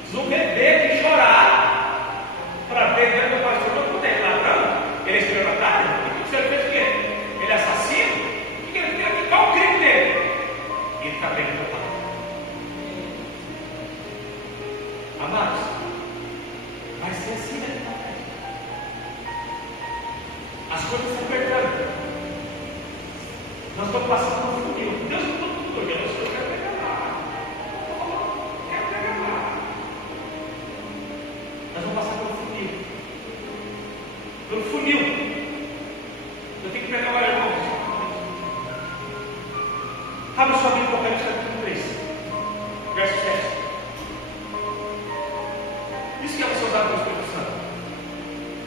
Vocês vão beber e chorar. Para ver que o pastor não puder ladrão, ele é estelionatário, você fez o quê? Ele é assassino? Qual o crime dele? Ele está pegando a palavra. Amados, vai ser assim, né? As coisas estão apertando. Nós estamos passando por um funil. Deus não está tudo olhando, eu quero pegar lá. Quero pegar lá. Nós vamos passar pelo funil. Pelo funil. Eu tenho que pegar agora, irmãos. Abre sua Bíblia, Apocalipse capítulo 3, verso 7. Isso que é você usar para o Espírito Santo.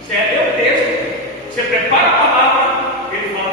Você lê o texto, você prepara a palavra, ele fala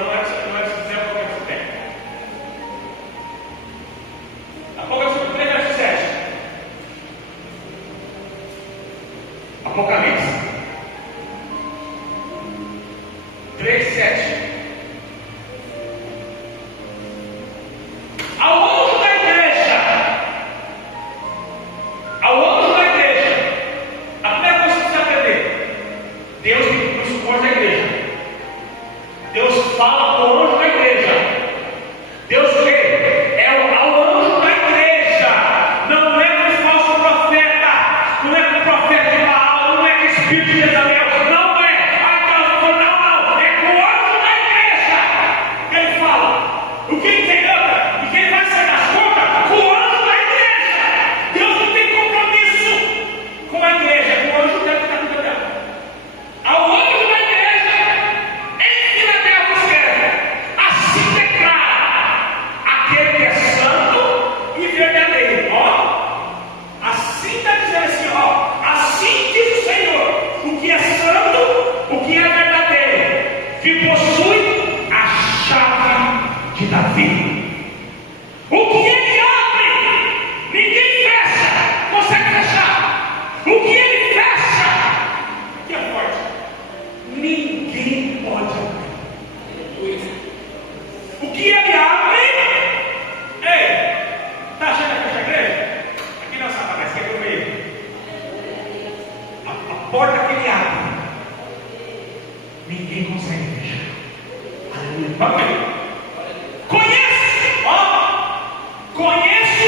Davi. O que ele abre, ninguém fecha, consegue fechar. O que ele fecha, que é forte, ninguém pode abrir. O que ele abre, ei, está achando aqui na igreja? Aqui não, Satanás, que é que eu vejo. A porta que ele abre, ninguém consegue fechar. Aleluia. Vamos ver. Conheço,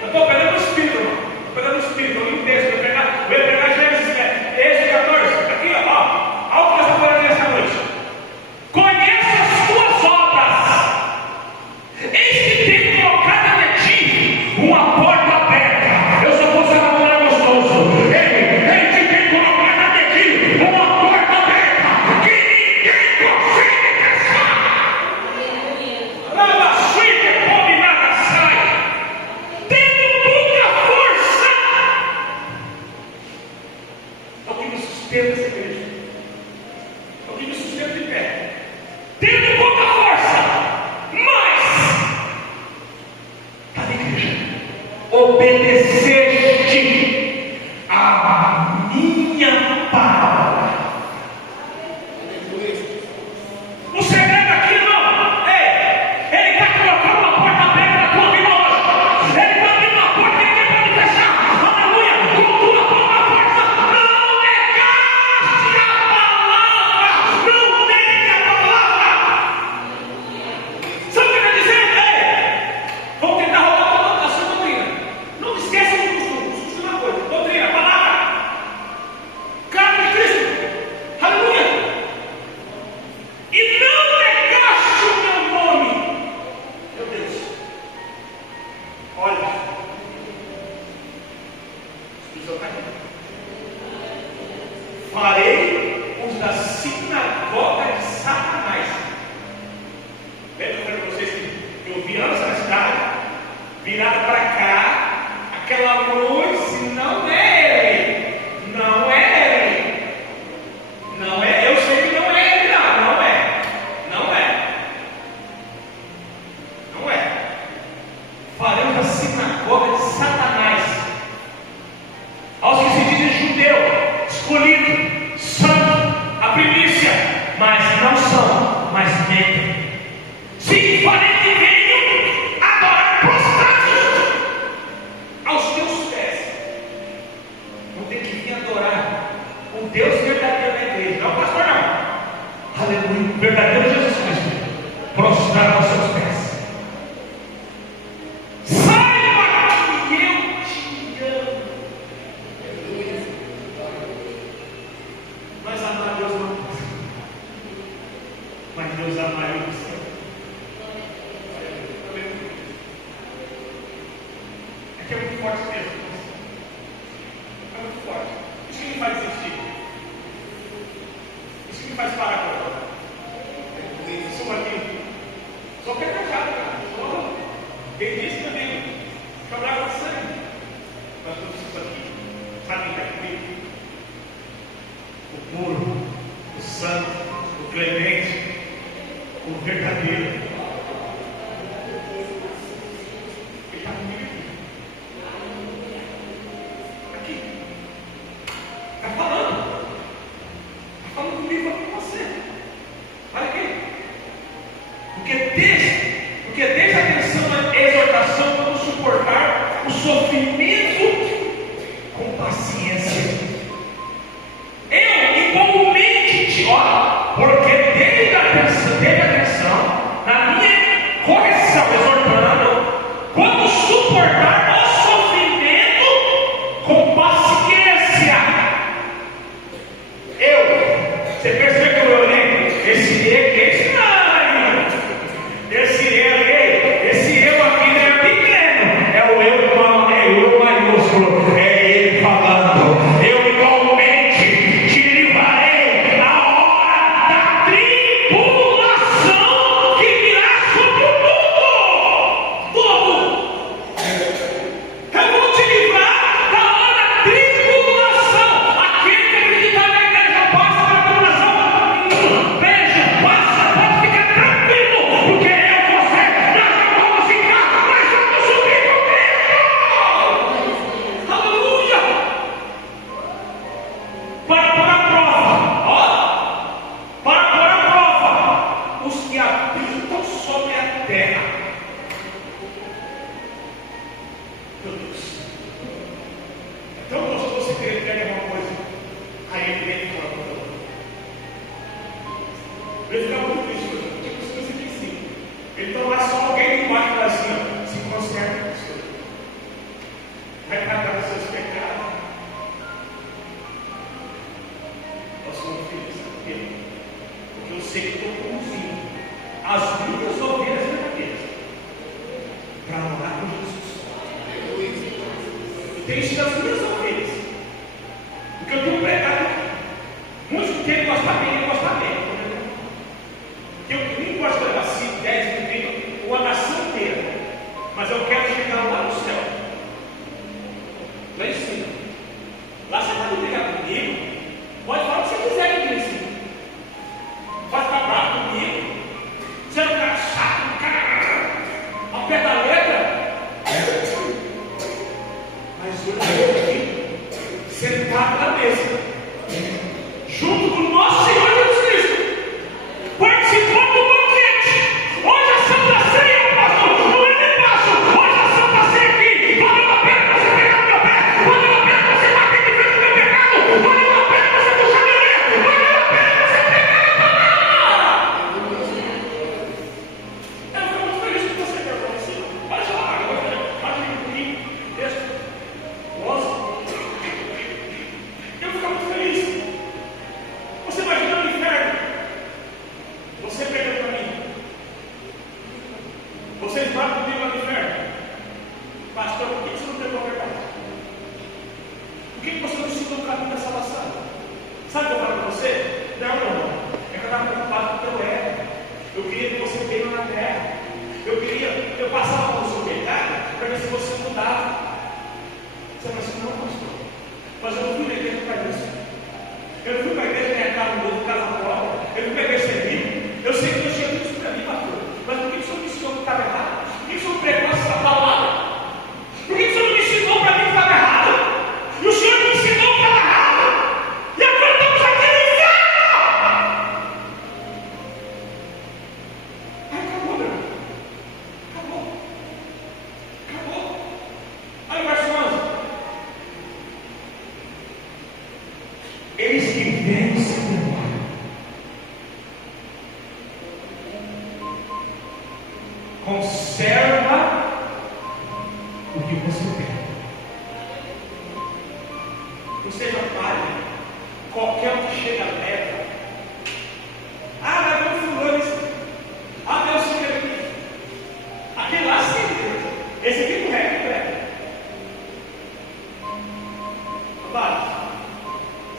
eu estou pegando o Espírito, irmão. Estou pegando o Espírito, eu li um texto, eu ia pegar Gênesis 14, aqui, ó. Olha o que nós estamos falando nessa noite. Conheço as tuas obras. Eis que tenho colocado de ti uma porta aberta. Eu só vou ser uma mulher gostoso. Eis que tenho colocado de ti uma porta aberta que ninguém consegue fechar. Nada suíte, pobre, nada sai. Tendo pouca força. É o que me sustenta essa igreja. É o que me sustenta de pé. Tendo pouca força, mas está na igreja. Obedeceste a minha palavra. O segredo aqui não, ele está colocando uma porta aberta na tua vida hoje. Ele está abrindo uma porta que ninguém pode fechar. Aleluia. Com tua própria força, não negaste a palavra. Não negue a palavra. Sabe o que ele está dizendo? Vão tentar roubar a sua doutrina. Não esqueça do costume. O costume é uma coisa. Doutrina, palavra. Carne de Cristo. Aleluia. E não negaste o meu nome. Meu Deus. Olha. Isso está aqui. Farei os da sinagoga de Satanás. Lembra que eu falei para vocês que eu vi anos na cidade, virado para cá, aquela luz, não é ele. Não é ele. Não é, eu sei que não é ele, não é. Não é. Não é. Faremos da sinagoga de Satanás. Aos que se dizem judeu, escolhido, santo, a primícia, mas não são, mas mentem. Sim, farei que venham adorar prostrados aos teus pés. Não tem que vir adorar o Deus verdadeiro da igreja, não o pastor não. Aleluia, o verdadeiro Jesus Cristo, prostrado aos seus pés. Saiba que eu te amo. Mas amar a Deus não pode. Mas Deus ama eu e você. É que é muito forte mesmo. É muito forte. Isso que me faz desistir. Isso que me faz parar agora. Sou aqui. Sou pecajado, cara. Sou. Quem disse também. Quebrava de sangue. Mas todos isso aqui. Sabe quem está comigo? O puro, o santo, o clemente, o verdadeiro. Ele está comigo aqui. Está falando. Está falando comigo, falando com você. Olha aqui. Porque desde a atenção à exortação, vamos suportar o sofrimento com paciência. Eu igualmente te oro, porque desde a atenção, na minha correção, exortando, vamos suportar o sofrimento com paciência. Você percebeu que eu olhei? Esse é estranho. habitam sobre a terra. Meu Deus. É tão gostoso você querer pegar uma coisa. Aí ele vem e fala para ela. Ele fica muito triste, porque você aqui em cima. Então lá só alguém embaixo da cima se conserta com isso. Vai pagar os seus pecados. Nossa, meu filho, sabe por quê? Porque eu sei que estou conduzindo as minhas ovelhas verdadeiras para morar com Jesus. Eu tenho sido as minhas ovelhas. Porque eu tenho pregado aqui. Muitos querem gostar bem, gostar bem. Eu nem gosto de levar 5, 10, 30, ou a nação inteira. Mas eu quero chegar lá no céu. Lá em cima. Lá você pode brigar comigo. Pode falar o que você quiser aqui em cima. Pode ficar bravo comigo. Você é um cara chato, um cara ao pé da letra. Mas hoje eu estou aqui, sentado na mesa, junto com o nosso Senhor Jesus Cristo, participando do banquete. Hoje a Santa Ceia, pastor, não é nem baixo. Hoje a Santa Ceia aqui, valeu a pena você pegar no meu pé, valeu a pena você bater de frente do meu pecado, valeu a pena você puxar meu dedo, valeu a pena você pegar a palavra. Eu fico muito feliz que você pegou em cima. Olha só, agora aqui, texto 11. Eu fico muito feliz. Você imagina o inferno? Você pega para mim. Vocês vão comigo lá no inferno. Pastor, por que você não pegou a verdade? Por que você não ensinou o caminho da salvação? Sabe o que eu falo para você? Não. É que eu estava preocupado com o teu ego. Eu queria que você veio na terra. Eu passava pelo seu pecado para ver se você mudava. Você vai assim, não, pastor. Mas eu não fui na igreja para isso. Eu não fui para a igreja ganhar carro novo, casa própria. Eu não fui para a igreja servir. Eu sei que Deus tinha dito isso para mim, pastor. Mas por que o senhor me ensinou que estava errado? Por que o senhor pregou essa palavra? Por que o senhor não me ensinou para mim que estava errado? E o senhor me ensinou que estava errado. E agora estamos aqui no inferno. Aí acabou, meu irmão. Acabou. Aí o verso 11. Eis que vem o Senhor. Conserva o que você tem. Não seja palha. Qualquer um que chega leva. Ah, mas meu fulano. Ah, meu senhor aqui. Aquele lá sim. Esse aqui não é. Vale.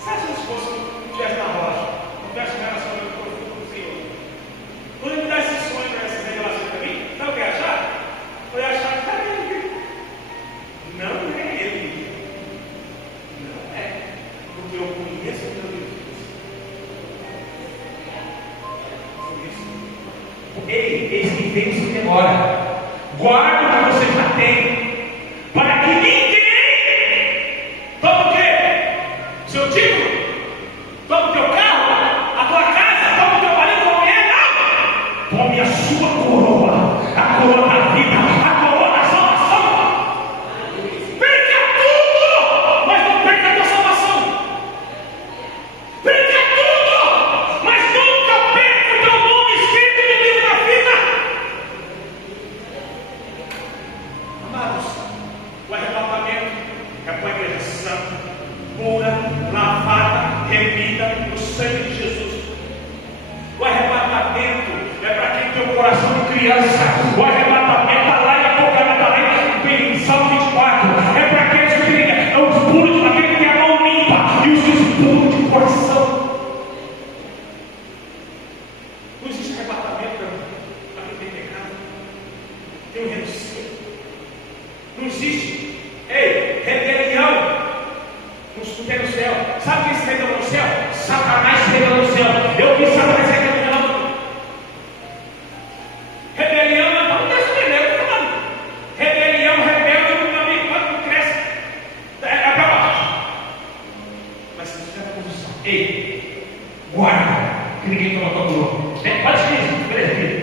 Sabe se fosse não tivesse na rocha, não tivesse relacionamento com o Senhor? Quando ele me dá esse sonho, essas revelações para mim, sabe o que eu ia achar? Eu ia achar que está ele. Não é ele. Não é. Porque eu conheço o meu Deus. Por isso. Eis que vem sem demora. Guarda o que você já tem. Para que ninguém tome o quê? Seu título? Toma o teu carro, a tua casa, toma o teu marido, tua mulher, não! Tome a sua coroa, a coroa da vida, a coroa da salvação. Perca tudo, mas não perca a tua salvação. Perca tudo, mas nunca perca o teu nome escrito no livro da vida. Amados, o arrebatamento é para a igreja santa, pura, lavada, remida no sangue de Jesus. O arrebatamento é para quem tem o coração de criança. O arrebatamento está lá em Apocalipse, está lá em Salmo 24. É para aqueles que têm os puros, aquele que tem a mão limpa e os puros de coração. Não existe arrebatamento para quem tem pecado. Tem um renúncio. Não existe. Ei, rebelião. Não tem no céu. Sabe quem se revelou no céu? Satanás se revelou no céu. Eu vi Satanás se revelando. Rebelião não acontece mesmo. Rebelião, rebelde, meu amigo, quando cresce, é para baixo. Mas se você tiver na posição, ei, guarda, que ninguém toma tua coroa. Pode ser isso, beleza, querido.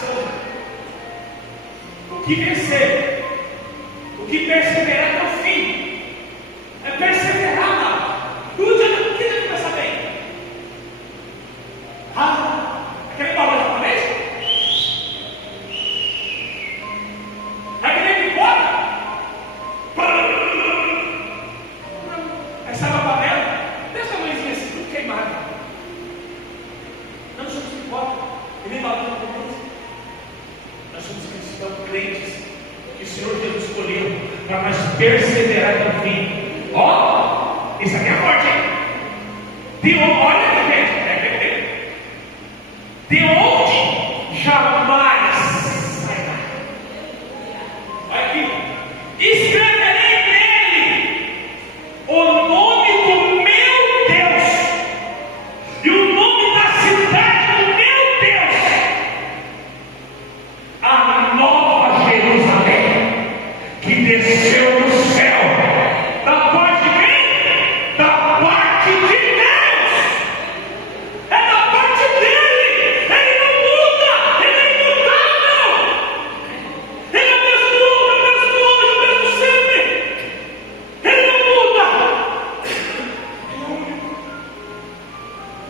coração. O que vencer, o que perseverar até o fim, é perseverar, amado. Tudo o que ele começa bem. Aquele balão japonês? Aquele pipoca? Aí sabe a panela? Dessa mãezinha assim, tudo queimado. Não somos pipoca, e nem balão japonês. Nós somos cristãos crentes que o Senhor Deus escolheu para nós perseverar até o fim. Ó, isso aqui é forte, hein? Olha aqui, gente. De onde jamais sairá. Olha aqui. Escreverei nele o nome do meu Deus e o nome da cidade do meu Deus, a nova Jerusalém, que desceu do céu. Da parte de quem? Da parte de Deus. É da parte dele. Ele não muda. Ele é imutável. Ele é o mesmo ontem, o mesmo hoje, o mesmo sempre. Ele não muda. Ele é único.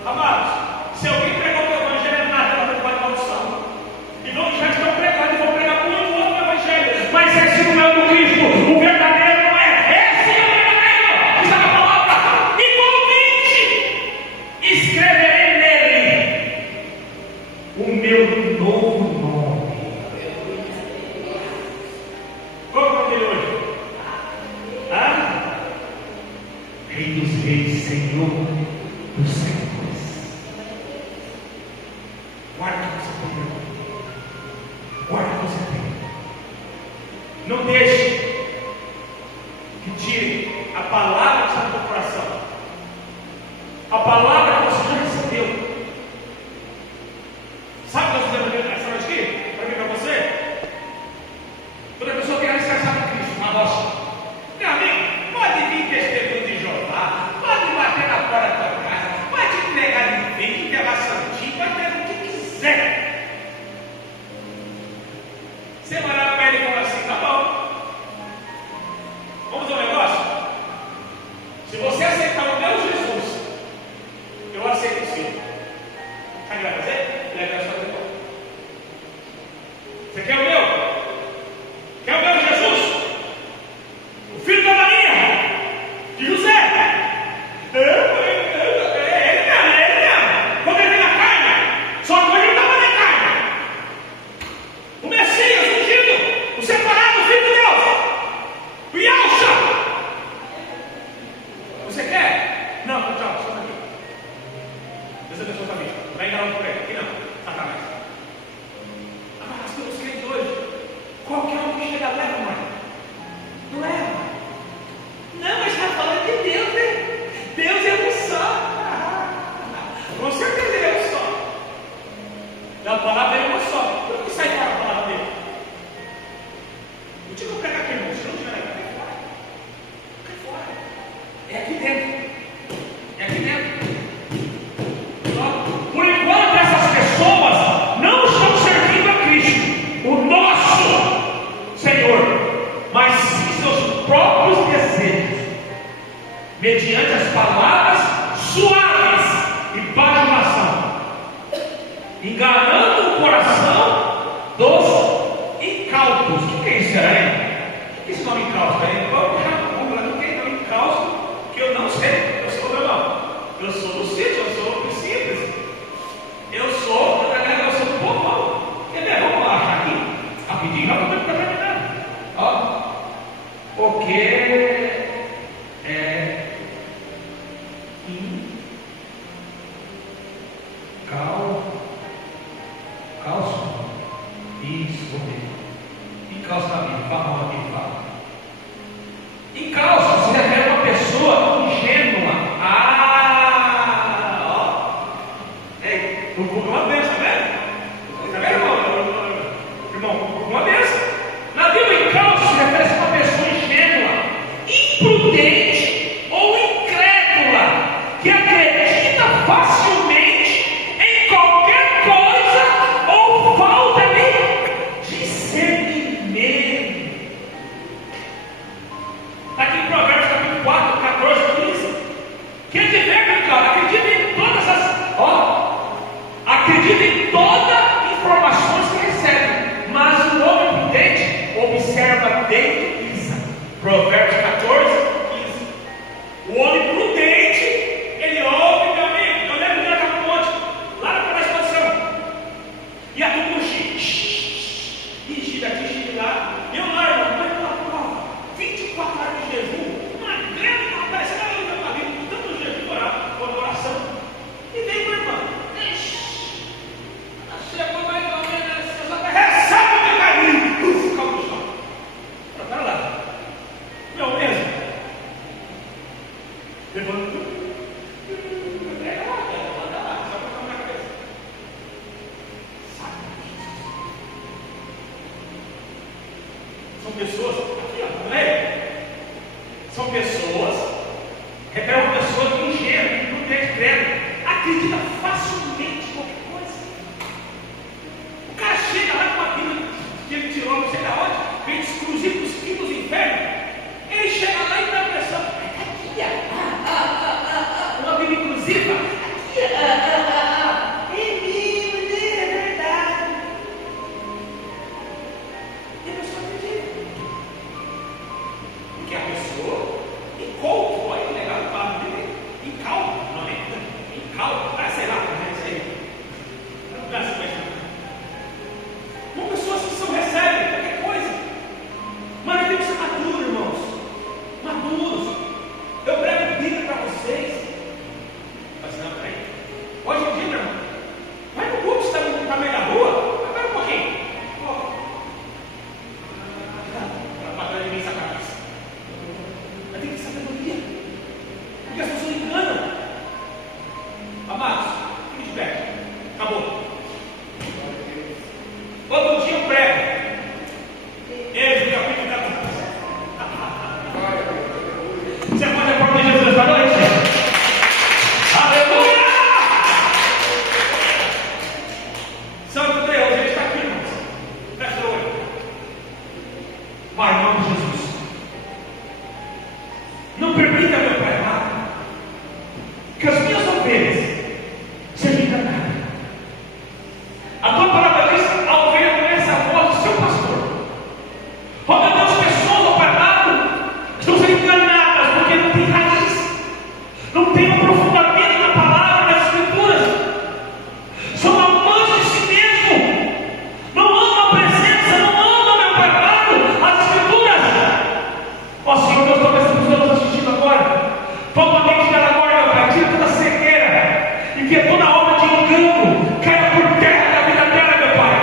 Amados, se alguém pregou o evangelho na terra, não vai maldição. E não já estão pregando e vão pregar muito outro evangelho. Mas esse não é o do Cristo. O verdadeiro não é. Esse é o verdadeiro. Está na palavra. Igualmente, escreverei nele o meu novo nome. Qual é o nome dele hoje? Rei dos reis, Senhor dos senhores. Guarda o que você tem. Guarda o que você tem. Não deixe que tire a palavra que está no teu coração. A palavra que você já recebeu. Sabe o que eu estou dizendo essa noite aqui? Para mim e para você? Toda pessoa quer alicerçar com Cristo na rocha. Meu amigo, pode vir testemunho de Jeová, pode bater na porta da tua casa, pode entregar de vinho, enterrar santinho, pode fazer o que quiser. Você vai lá para ele e fala assim: tá bom, vamos fazer um negócio? Se você aceitar o meu Jesus, eu aceito o seu. Sabe o que vai fazer? Ele vai fazer igual. Você quer o meu? Quer o meu Jesus? O filho da Maria, de José. Ele mesmo. Quando ele vem na carne, só que ele não estava na carne. O Messias, o ungido, o separado, o filho de Deus, o Yahshua. Você quer? Não, tchau, só aqui. Deus abençoe a família. Vai enganar um por aí. Aqui não, Satanás. Mas pelos crentes hoje, qualquer um que chega leva, mãe. Não leva. Não, mas está falando de Deus, né? Deus é um só. Com certeza ele é um só. A palavra é uma só. Por que sai fora a palavra dele? O dia que eu pregar aqui, irmão, se não tiver aqui, cai fora. Cai fora. É aqui dentro. É aqui dentro. Por enquanto, essas pessoas não estão servindo a Cristo, o nosso Senhor, mas sim seus próprios desejos, mediante as palavras suaves e bajulação, enganando o coração dos incautos. O que é isso, hein? O que é esse nome incausto? Não tem nome incausto que eu não sei. Eu sou meu irmão. Eu sou do sítio, eu sou do simples. Eu sou do povão. Quer ver? Vamos lá achar aqui. Rapidinho, rapidinho para terminar. Ó. Porque calço. Isso, vou ver. Encalço na Bíblia, fala aqui, fala. Encalço se refere a uma pessoa ingênua. Uma benção, né? Está vendo, irmão? Uma benção. Na Bíblia, encalço se refere a uma pessoa ingênua, imprudente ou incrédula, que acredita facilmente em qualquer coisa ou falta de desde Isa. Provérbios 14, 15. O homem prudente, ele ouve, meu amigo. Eu lembro de lá no monte, lá na expansão. E a turma xixi daqui, xixi lá. E eu lá, irmão, 24 horas de jejum, uma grande, parecendo a luz da vida, tanto jejum por oração. E vem com a irmã. Chegou mais ou menos, recebe o meu carinho. Calma no chão. Para lá. Meu mesmo. Levanta. Pega lá, só para na cabeça. Sabe? São pessoas, aqui ó, não é? São pessoas, revelam pessoas que ingênuas, que não tem credo, acredita facilmente em qualquer coisa. O cara chega lá com a Bíblia que ele tirou, não sei da onde, vem exclusivo dos quintos do inferno. Ele chega lá e dá a pressão. Aqui, uma Bíblia inclusiva. Aqui, é Bíblia, é verdade. E a pessoa acredita. Porque a pessoa, inculto, olha legal o papo dele, incauto, não é? Incauto, sei lá, não é isso aí. Não é isso. Uma pessoa que só recebe qualquer coisa. Mas tem que ser maduro, irmãos. Maduros. Eu prego Bíblia para vocês. Mas não, peraí. Hoje em dia, meu irmão, vai no culto, está no meio da rua. Espera um pouquinho. Para trás de mim essa cabeça. Mas tem que ter sabedoria. Porque as pessoas enganam. Amados, fique de pé. Acabou. Todo dia eu prego. Êxodo capítulo 14. Você pode acordar Jesus esta noite? Aleluia! Santo Deus, Ele está aqui, irmãos. Fecha o olho. Pai, em nome de Jesus. Não permita, meu Pai amado, que as minhas ovelhas sejam enganadas. A tua palavra diz: a ovelha conhece a voz do seu pastor. Oh meu Deus, pessoas, ó Pai amado, estão sendo enganadas porque não tem raiz, não tem aprofundamento na palavra, nas escrituras. São amantes de si mesmo, não amam a presença, não amam, meu Pai amado, as escrituras. Ó Senhor Deus, talvez as pessoas nos assistindo agora, totalmente dela agora, meu Pai, tira toda a cegueira e que toda obra de engano caia por terra da vida dela, meu Pai.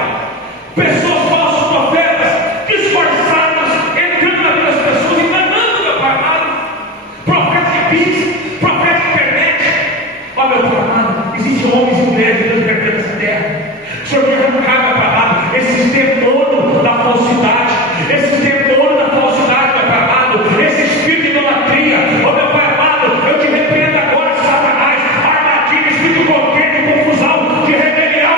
Pessoas falsas, profetas, disfarçadas, entrando na vida das pessoas, enganando, meu Pai amado. Profetas de bits, profetas de internet. Ó meu Pai amado, existem homens e mulheres de Deus vertendo essa terra. O Senhor quer arrancar, meu Pai amado, esses demônios da falsidade, esses demônios da falsidade, meu Pai amado, esse espírito de idolatria. Ó meu Pai amado, eu te repreendo agora, Satanás, armadilha, espírito de contenda, de confusão, de rebelião.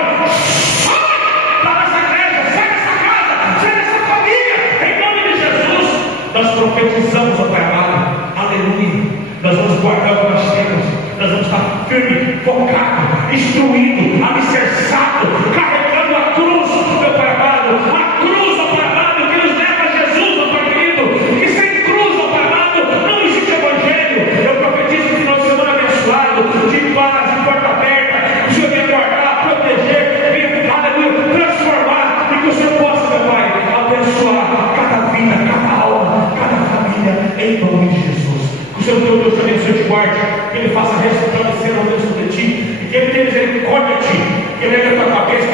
Sai dessa igreja, sai dessa casa, sai dessa família, em nome de Jesus. Nós profetizamos, ó Pai amado, aleluia. Nós vamos guardar o que nós temos, nós vamos estar firme, focado, instruído, alicerçado, carregando a cruz, meu Pai amado, a cruz, ó Pai amado, que nos leva a Jesus, ó Pai querido, que sem cruz, ó Pai amado, não existe evangelho. Eu profetizo um final de semana abençoado, de paz, de porta aberta, que o Senhor venha guardar, proteger, venha, aleluia, transformar, e que o Senhor possa, meu Pai, abençoar cada vida, cada alma, cada família, em nome de Jesus. Que o Senhor teu Deus te abençoe e te guarde, que Ele faça resplandecer a luz sobre ti, e que Ele tenha misericórdia de ti, que Ele leve a tua cabeça,